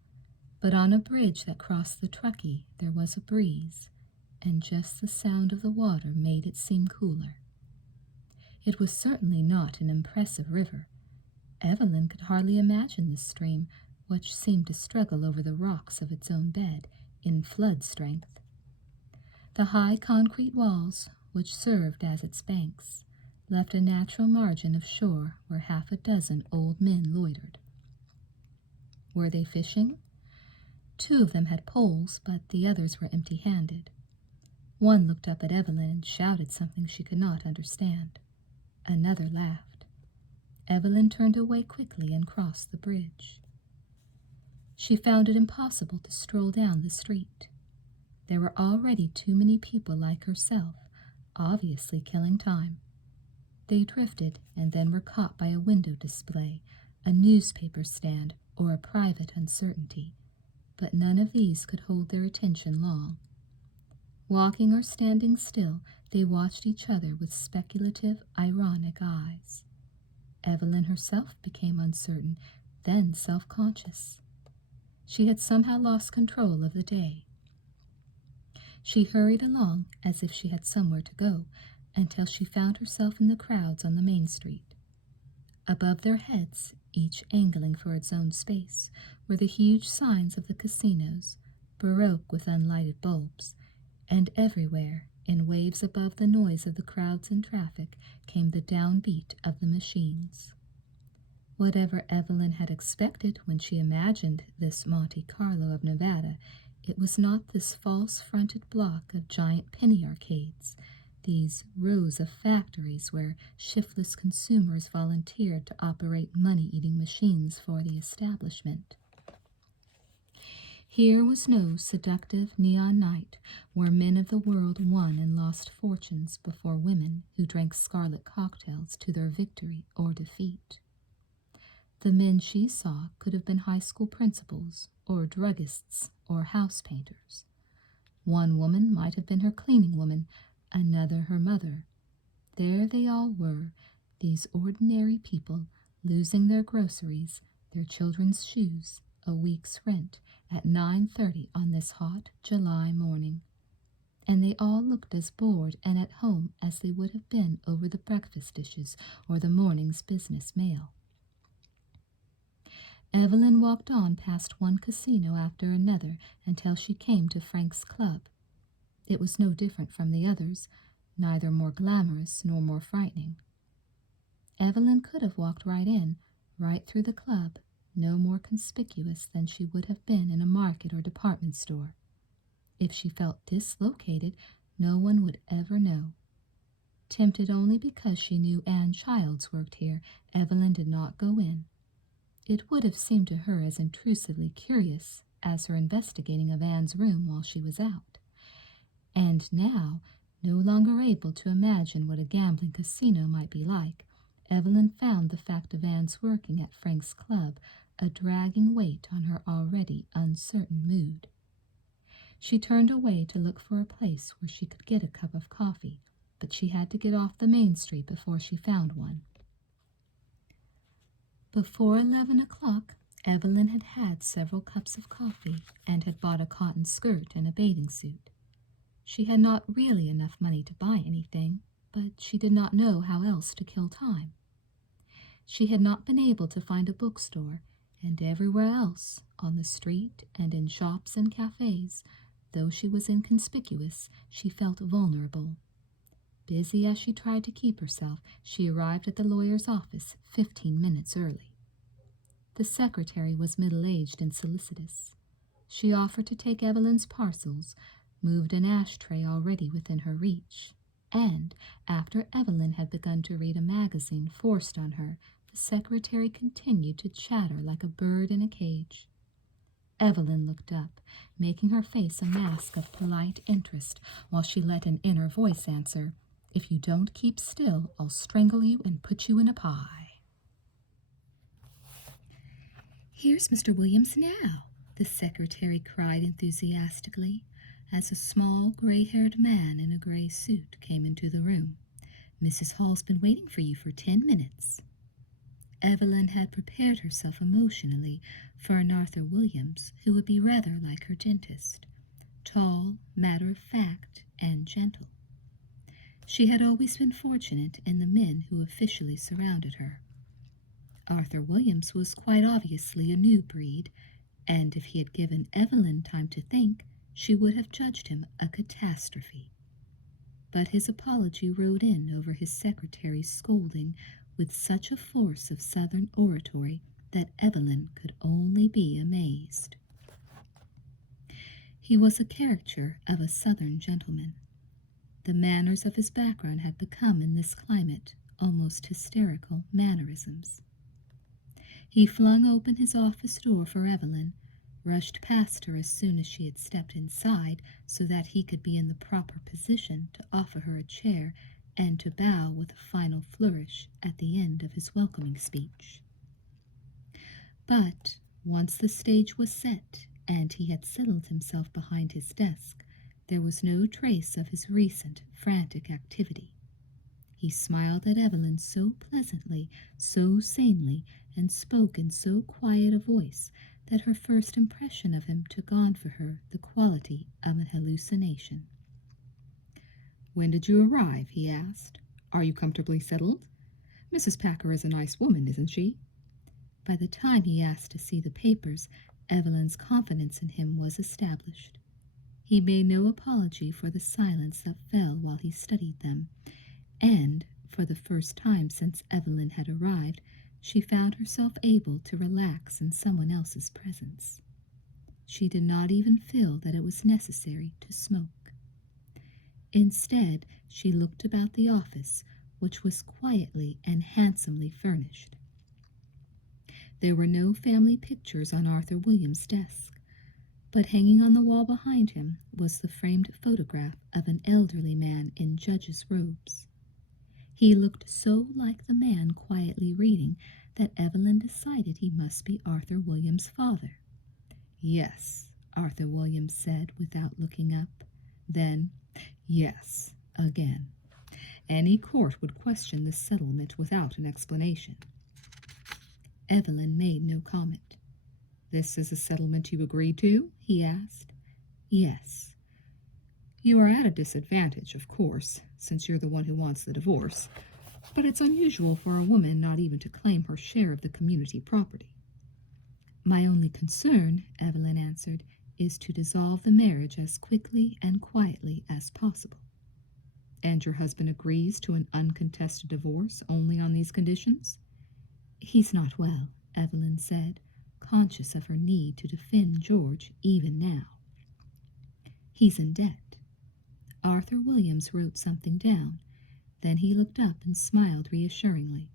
but on a bridge that crossed the Truckee there was a breeze, and just the sound of the water made it seem cooler. It was certainly not an impressive river. Evelyn could hardly imagine this stream, which seemed to struggle over the rocks of its own bed, in flood strength. The high concrete walls, which served as its banks, left a natural margin of shore where half a dozen old men loitered. Were they fishing? 2 of them had poles, but the others were empty-handed. One looked up at Evelyn and shouted something she could not understand. Another laughed. Evelyn turned away quickly and crossed the bridge. She found it impossible to stroll down the street. There were already too many people like herself, obviously killing time. They drifted and then were caught by a window display, a newspaper stand, or a private uncertainty, but none of these could hold their attention long. Walking or standing still, they watched each other with speculative, ironic eyes. Evelyn herself became uncertain, then self-conscious. She had somehow lost control of the day. She hurried along as if she had somewhere to go, until she found herself in the crowds on the main street. Above their heads, each angling for its own space, were the huge signs of the casinos, baroque with unlighted bulbs, and everywhere, in waves above the noise of the crowds and traffic, came the downbeat of the machines. Whatever Evelyn had expected when she imagined this Monte Carlo of Nevada, it was not this false-fronted block of giant penny arcades, these rows of factories where shiftless consumers volunteered to operate money-eating machines for the establishment. Here was no seductive neon night where men of the world won and lost fortunes before women who drank scarlet cocktails to their victory or defeat. The men she saw could have been high school principals, or druggists, or house painters. One woman might have been her cleaning woman, another her mother. There they all were, these ordinary people, losing their groceries, their children's shoes, a week's rent, at 9:30 on this hot July morning. And they all looked as bored and at home as they would have been over the breakfast dishes or the morning's business mail. Evelyn walked on past one casino after another until she came to Frank's Club. It was no different from the others, neither more glamorous nor more frightening. Evelyn could have walked right in, right through the club, no more conspicuous than she would have been in a market or department store. If she felt dislocated, no one would ever know. Tempted only because she knew Anne Childs worked here, Evelyn did not go in. It would have seemed to her as intrusively curious as her investigating of Anne's room while she was out. And now, no longer able to imagine what a gambling casino might be like, Evelyn found the fact of Anne's working at Frank's Club a dragging weight on her already uncertain mood. She turned away to look for a place where she could get a cup of coffee, but she had to get off the main street before she found one. Before 11 o'clock, Evelyn had had several cups of coffee and had bought a cotton skirt and a bathing suit. She had not really enough money to buy anything, but she did not know how else to kill time. She had not been able to find a bookstore, and everywhere else, on the street and in shops and cafes, though she was inconspicuous, she felt vulnerable. Busy as she tried to keep herself, she arrived at the lawyer's office 15 minutes early. The secretary was middle-aged and solicitous. She offered to take Evelyn's parcels, moved an ashtray already within her reach, and, after Evelyn had begun to read a magazine forced on her, the secretary continued to chatter like a bird in a cage. Evelyn looked up, making her face a mask of polite interest, while she let an inner voice answer, "If you don't keep still, I'll strangle you and put you in a pie." "Here's Mr. Williams now," the secretary cried enthusiastically, as a small, gray-haired man in a gray suit came into the room. "Mrs. Hall's been waiting for you for 10 minutes. Evelyn had prepared herself emotionally for an Arthur Williams who would be rather like her dentist, tall, matter-of-fact, and gentle. She had always been fortunate in the men who officially surrounded her. Arthur Williams was quite obviously a new breed, and if he had given Evelyn time to think, she would have judged him a catastrophe. But his apology rode in over his secretary's scolding with such a force of Southern oratory that Evelyn could only be amazed. He was a caricature of a Southern gentleman. The manners of his background had become, in this climate, almost hysterical mannerisms. He flung open his office door for Evelyn, rushed past her as soon as she had stepped inside so that he could be in the proper position to offer her a chair and to bow with a final flourish at the end of his welcoming speech. But once the stage was set and he had settled himself behind his desk, there was no trace of his recent frantic activity. He smiled at Evelyn so pleasantly, so sanely, and spoke in so quiet a voice that her first impression of him took on for her the quality of an hallucination. "When did you arrive?" he asked. "Are you comfortably settled? Mrs. Packer is a nice woman, isn't she?" By the time he asked to see the papers, Evelyn's confidence in him was established. He made no apology for the silence that fell while he studied them, and, for the first time since Evelyn had arrived, she found herself able to relax in someone else's presence. She did not even feel that it was necessary to smoke. Instead, she looked about the office, which was quietly and handsomely furnished. There were no family pictures on Arthur Williams' desk, but hanging on the wall behind him was the framed photograph of an elderly man in judge's robes. He looked so like the man quietly reading that Evelyn decided he must be Arthur Williams' father. "Yes," Arthur Williams said without looking up. Then, "Yes," again. Any court would question this settlement without an explanation. Evelyn made no comment. "This is a settlement you agreed to?" he asked. "Yes." "You are at a disadvantage, of course, since you're the one who wants the divorce, but it's unusual for a woman not even to claim her share of the community property." "My only concern," Evelyn answered, "is to dissolve the marriage as quickly and quietly as possible." "And your husband agrees to an uncontested divorce only on these conditions?" "He's not well," Evelyn said, conscious of her need to defend George even now. "He's in debt." Arthur Williams wrote something down. Then he looked up and smiled reassuringly.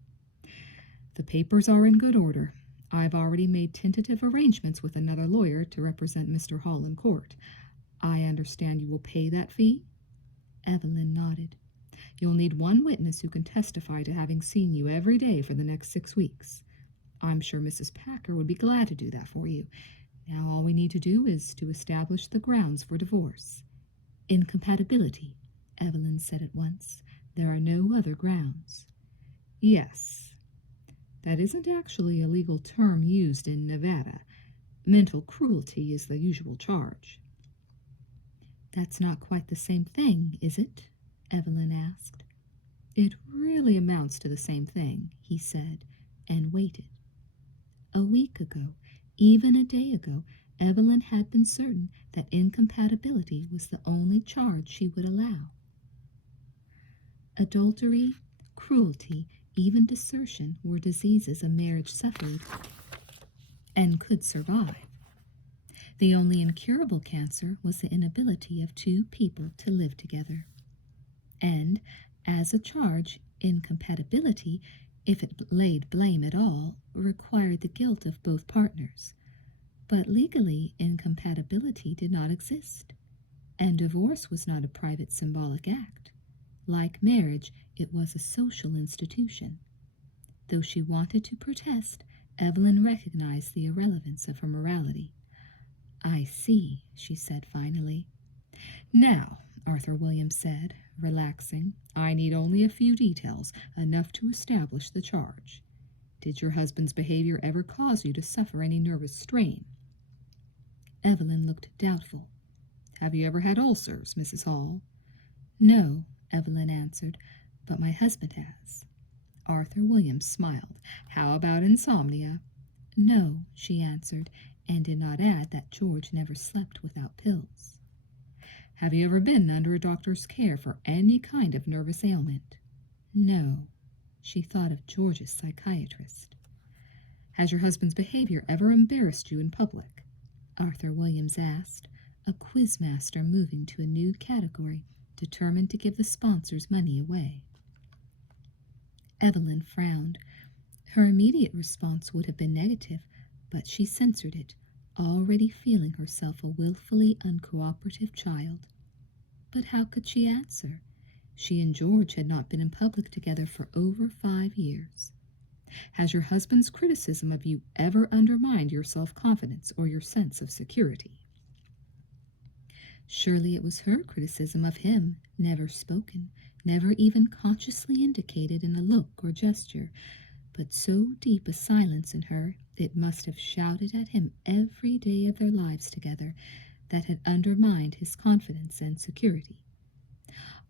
"The papers are in good order. I've already made tentative arrangements with another lawyer to represent Mr. Hall in court. I understand you will pay that fee?" Evelyn nodded. "You'll need one witness who can testify to having seen you every day for the next 6 weeks. I'm sure Mrs. Packer would be glad to do that for you. Now all we need to do is to establish the grounds for divorce." "Incompatibility," Evelyn said at once. "There are no other grounds." "Yes. That isn't actually a legal term used in Nevada. Mental cruelty is the usual charge." "That's not quite the same thing, is it?" Evelyn asked. "It really amounts to the same thing," he said, and waited. A week ago, even a day ago, Evelyn had been certain that incompatibility was the only charge she would allow. Adultery, cruelty, even desertion were diseases a marriage suffered and could survive. The only incurable cancer was the inability of two people to live together. And, as a charge, incompatibility, if it laid blame at all, required the guilt of both partners. But legally, incompatibility did not exist, and divorce was not a private symbolic act. Like marriage, it was a social institution. Though she wanted to protest, Evelyn recognized the irrelevance of her morality. "I see," she said finally. "Now," Arthur Williams said, relaxing, "I need only a few details, enough to establish the charge. Did your husband's behavior ever cause you to suffer any nervous strain?" Evelyn looked doubtful. "Have you ever had ulcers, Mrs. Hall?" "No," Evelyn answered, "but my husband has." Arthur Williams smiled. "How about insomnia?" "No," she answered, and did not add that George never slept without pills. "Have you ever been under a doctor's care for any kind of nervous ailment?" "No." She thought of George's psychiatrist. "Has your husband's behavior ever embarrassed you in public?" Arthur Williams asked, a quizmaster moving to a new category, determined to give the sponsors money away. Evelyn frowned. Her immediate response would have been negative, but she censored it, already feeling herself a willfully uncooperative child. But how could she answer? She and George had not been in public together for over 5 years. "Has your husband's criticism of you ever undermined your self-confidence or your sense of security?" Surely it was her criticism of him, never spoken, never even consciously indicated in a look or gesture, but so deep a silence in her it must have shouted at him every day of their lives together, that had undermined his confidence and security.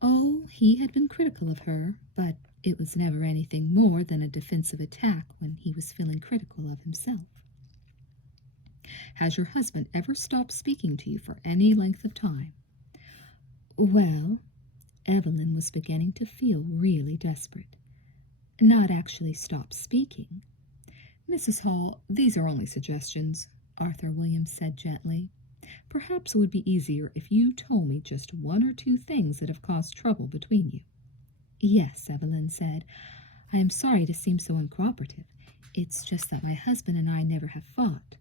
Oh, he had been critical of her, but it was never anything more than a defensive attack when he was feeling critical of himself. "Has your husband ever stopped speaking to you for any length of time?" Well, Evelyn was beginning to feel really desperate. "Not actually stopped speaking." "Mrs. Hall, these are only suggestions," Arthur Williams said gently. "Perhaps it would be easier if you told me just 1 or 2 things that have caused trouble between you." "Yes," Evelyn said. "I am sorry to seem so uncooperative. It's just that my husband and I never have fought.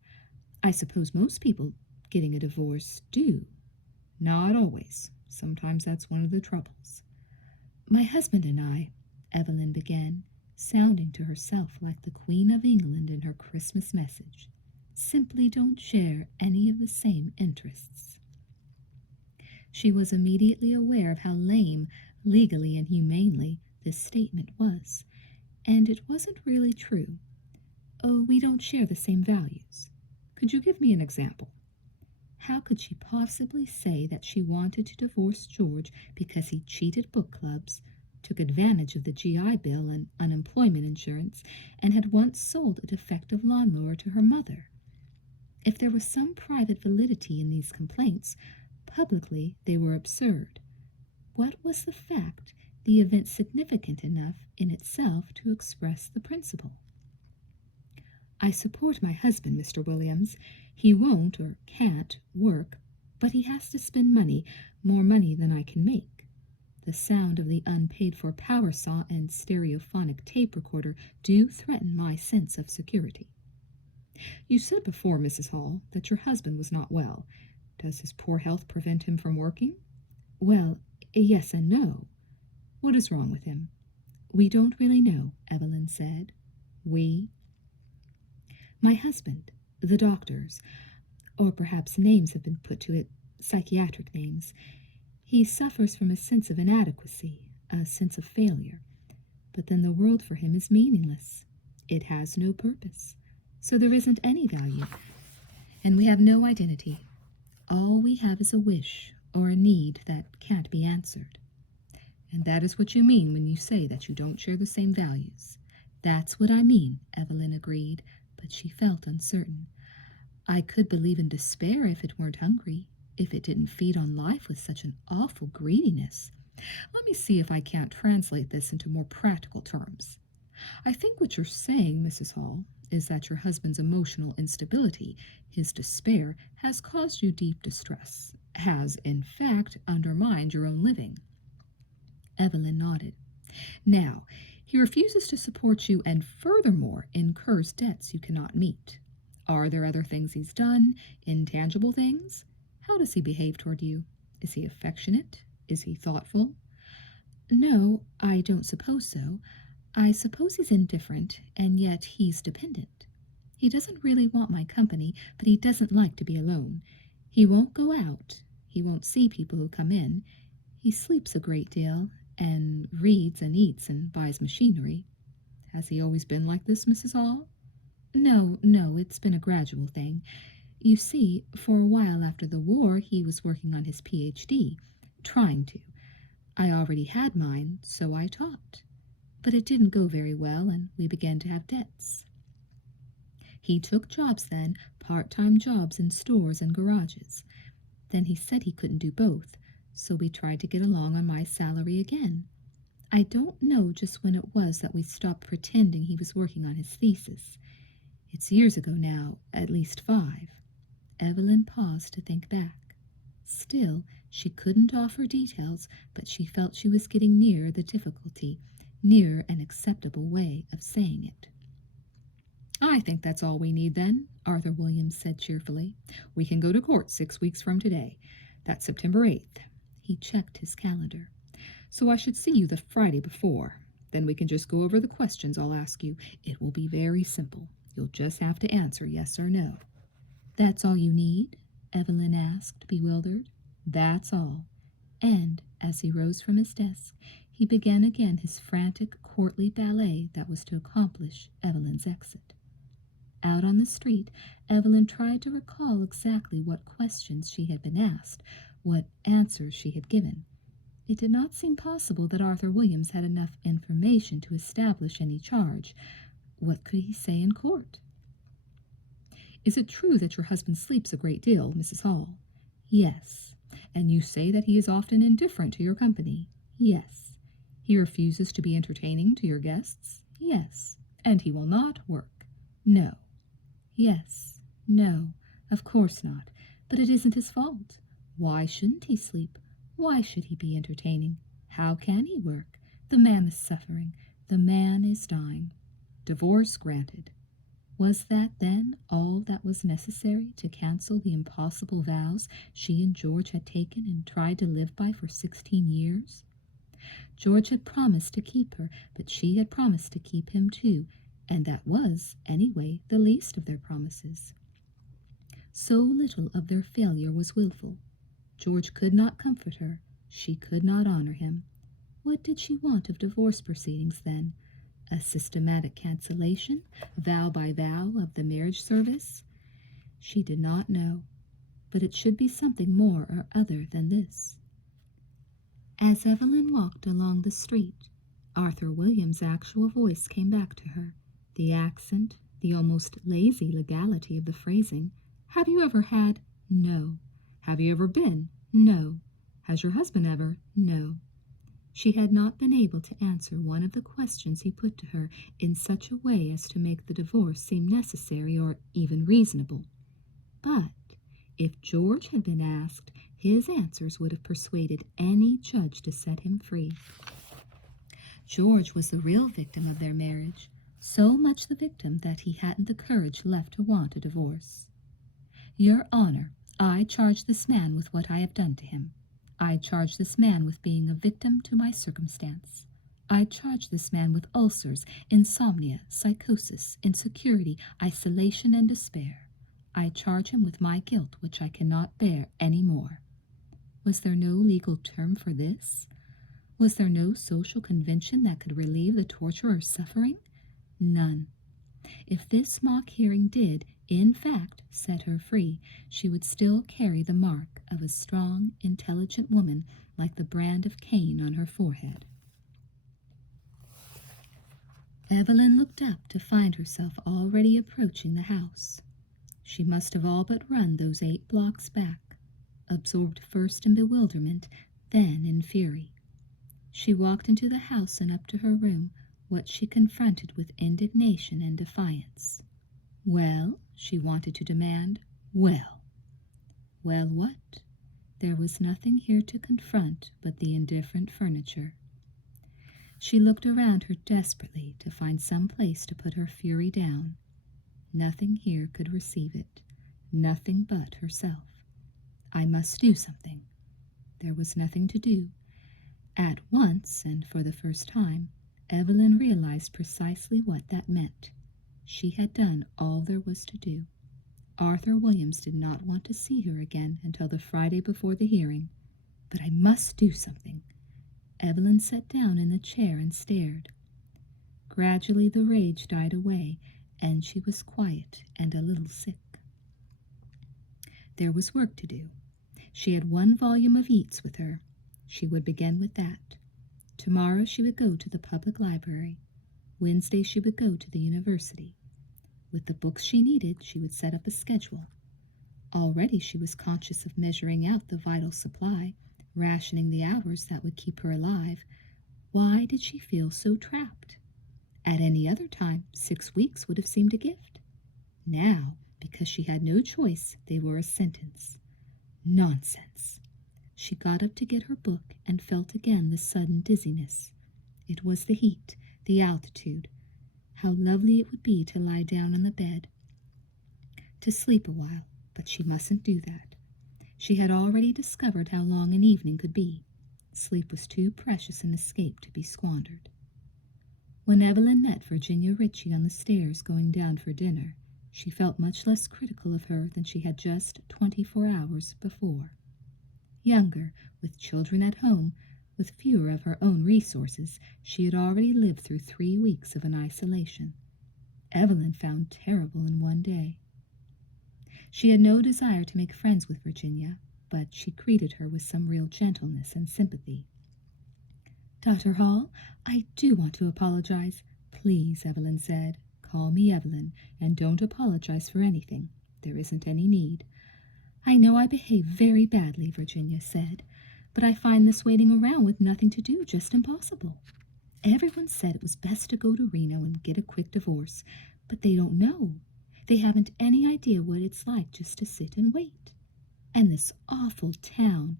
I suppose most people getting a divorce do." "Not always. Sometimes that's one of the troubles." "My husband and I, Evelyn began, sounding to herself like the Queen of England in her Christmas message. Simply don't share any of the same interests. She was immediately aware of how lame, legally and humanely, this statement was. And it wasn't really true. Oh, we don't share the same values. Could you give me an example? How could she possibly say that she wanted to divorce George because he cheated book clubs, took advantage of the GI Bill and unemployment insurance, and had once sold a defective lawnmower to her mother? If there was some private validity in these complaints, publicly they were absurd. What was the fact, the event significant enough in itself to express the principle? I support my husband, Mr. Williams. He won't or can't work, but he has to spend money, more money than I can make. The sound of the unpaid-for power saw and stereophonic tape recorder do threaten my sense of security. You said before, Mrs. Hall, that your husband was not well. Does his poor health prevent him from working? Well, yes and no. What is wrong with him? We don't really know, Evelyn said. We? My husband, the doctors, or perhaps names have been put to it, psychiatric names. He suffers from a sense of inadequacy, a sense of failure. But then the world for him is meaningless. It has no purpose. So there isn't any value. And we have no identity. All we have is a wish or a need that can't be answered. And that is what you mean when you say that you don't share the same values. That's what I mean, Evelyn agreed, but she felt uncertain. I could believe in despair if it weren't hungry, if it didn't feed on life with such an awful greediness. Let me see if I can't translate this into more practical terms. I think what you're saying, Mrs. Hall, is that your husband's emotional instability, his despair, has caused you deep distress, has, in fact, undermined your own living. Evelyn nodded. Now, he refuses to support you and furthermore incurs debts you cannot meet. Are there other things he's done, intangible things? How does he behave toward you? Is he affectionate? Is he thoughtful? No, I don't suppose so. I suppose he's indifferent, and yet he's dependent. He doesn't really want my company, but he doesn't like to be alone. He won't go out. He won't see people who come in. He sleeps a great deal, and reads and eats and buys machinery. Has he always been like this, Mrs. Hall? No, it's been a gradual thing. You see, for a while after the war, he was working on his Ph.D., trying to. I already had mine, so I taught. But it didn't go very well, and we began to have debts. He took jobs then, part-time jobs in stores and garages. Then he said he couldn't do both, so we tried to get along on my salary again. I don't know just when it was that we stopped pretending he was working on his thesis. It's years ago now, at least 5. Evelyn paused to think back. Still, she couldn't offer details, but she felt she was getting near the difficulty, near an acceptable way of saying it. I think that's all we need then, Arthur Williams said cheerfully. We can go to court 6 weeks from today. That's September 8th. He checked his calendar. So I should see you the Friday before. Then we can just go over the questions I'll ask you. It will be very simple. You'll just have to answer yes or no. That's all you need? Evelyn asked, bewildered. That's all. And, as he rose from his desk, he began again his frantic courtly ballet that was to accomplish Evelyn's exit. Out on the street, Evelyn tried to recall exactly what questions she had been asked, what answers she had given. It did not seem possible that Arthur Williams had enough information to establish any charge. What could he say in court? Is it true that your husband sleeps a great deal, Mrs. Hall? Yes. And you say that he is often indifferent to your company? Yes. He refuses to be entertaining to your guests? Yes. And he will not work? No. Yes. No. Of course not. But it isn't his fault. Why shouldn't he sleep? Why should he be entertaining? How can he work? The man is suffering. The man is dying. Divorce granted. Was that, then, all that was necessary to cancel the impossible vows she and George had taken and tried to live by for 16 years? George had promised to keep her, but she had promised to keep him too, and that was, anyway, the least of their promises. So little of their failure was willful. George could not comfort her. She could not honor him. What did she want of divorce proceedings, then? A systematic cancellation, vow by vow, of the marriage service? She did not know, but it should be something more or other than this. As Evelyn walked along the street, Arthur Williams' actual voice came back to her. The accent, the almost lazy legality of the phrasing. Have you ever had? No. Have you ever been? No. Has your husband ever? No. She had not been able to answer one of the questions he put to her in such a way as to make the divorce seem necessary or even reasonable. But if George had been asked, his answers would have persuaded any judge to set him free. George was the real victim of their marriage, so much the victim that he hadn't the courage left to want a divorce. Your Honor, I charge this man with what I have done to him. I charge this man with being a victim to my circumstance. I charge this man with ulcers, insomnia, psychosis, insecurity, isolation, and despair. I charge him with my guilt, which I cannot bear any more. Was there no legal term for this? Was there no social convention that could relieve the torturer's suffering? None. If this mock hearing did, in fact, set her free, she would still carry the mark of a strong, intelligent woman like the brand of Cain on her forehead. Evelyn looked up to find herself already approaching the house. She must have all but run those 8 blocks back, absorbed first in bewilderment, then in fury. She walked into the house and up to her room, what she confronted with indignation and defiance. Well, she wanted to demand, well. Well, what? There was nothing here to confront but the indifferent furniture. She looked around her desperately to find some place to put her fury down. Nothing here could receive it, nothing but herself. I must do something. There was nothing to do. At once, and for the first time, Evelyn realized precisely what that meant. She had done all there was to do. Arthur Williams did not want to see her again until the Friday before the hearing. But I must do something. Evelyn sat down in the chair and stared. Gradually the rage died away, and she was quiet and a little sick. There was work to do. She had 1 volume of Yeats with her. She would begin with that. Tomorrow she would go to the public library. Wednesday she would go to the university. With the books she needed, she would set up a schedule. Already she was conscious of measuring out the vital supply, rationing the hours that would keep her alive. Why did she feel so trapped? At any other time, 6 weeks would have seemed a gift. Now, because she had no choice, they were a sentence. Nonsense. She got up to get her book and felt again the sudden dizziness. It was the heat, the altitude. How lovely it would be to lie down on the bed, to sleep a while, but she mustn't do that. She had already discovered how long an evening could be. Sleep was too precious an escape to be squandered. When Evelyn met Virginia Ritchie on the stairs going down for dinner, she felt much less critical of her than she had just 24 hours before. Younger, with children at home, with fewer of her own resources, she had already lived through 3 weeks of an isolation. Evelyn found terrible in one day. She had no desire to make friends with Virginia, but she greeted her with some real gentleness and sympathy. Dr. Hall, I do want to apologize. Please, Evelyn said. Call me Evelyn, and don't apologize for anything. There isn't any need. I know I behave very badly, Virginia said, but I find this waiting around with nothing to do just impossible. Everyone said it was best to go to Reno and get a quick divorce, but they don't know. They haven't any idea what it's like just to sit and wait. And this awful town.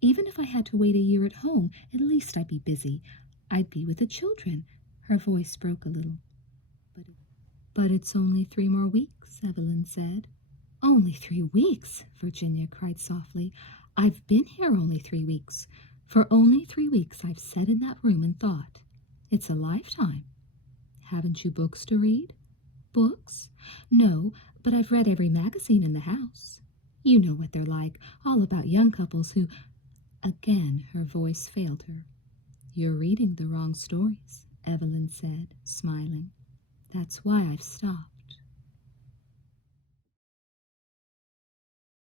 Even if I had to wait a year at home, at least I'd be busy. I'd be with the children. Her voice broke a little. But it's only 3 more weeks, Evelyn said. Only 3 weeks, Virginia cried softly. I've been here only 3 weeks. For only 3 weeks I've sat in that room and thought, it's a lifetime. Haven't you books to read? Books? No, but I've read every magazine in the house. You know what they're like, all about young couples who... Again her voice failed her. You're reading the wrong stories, Evelyn said, smiling. That's why I've stopped.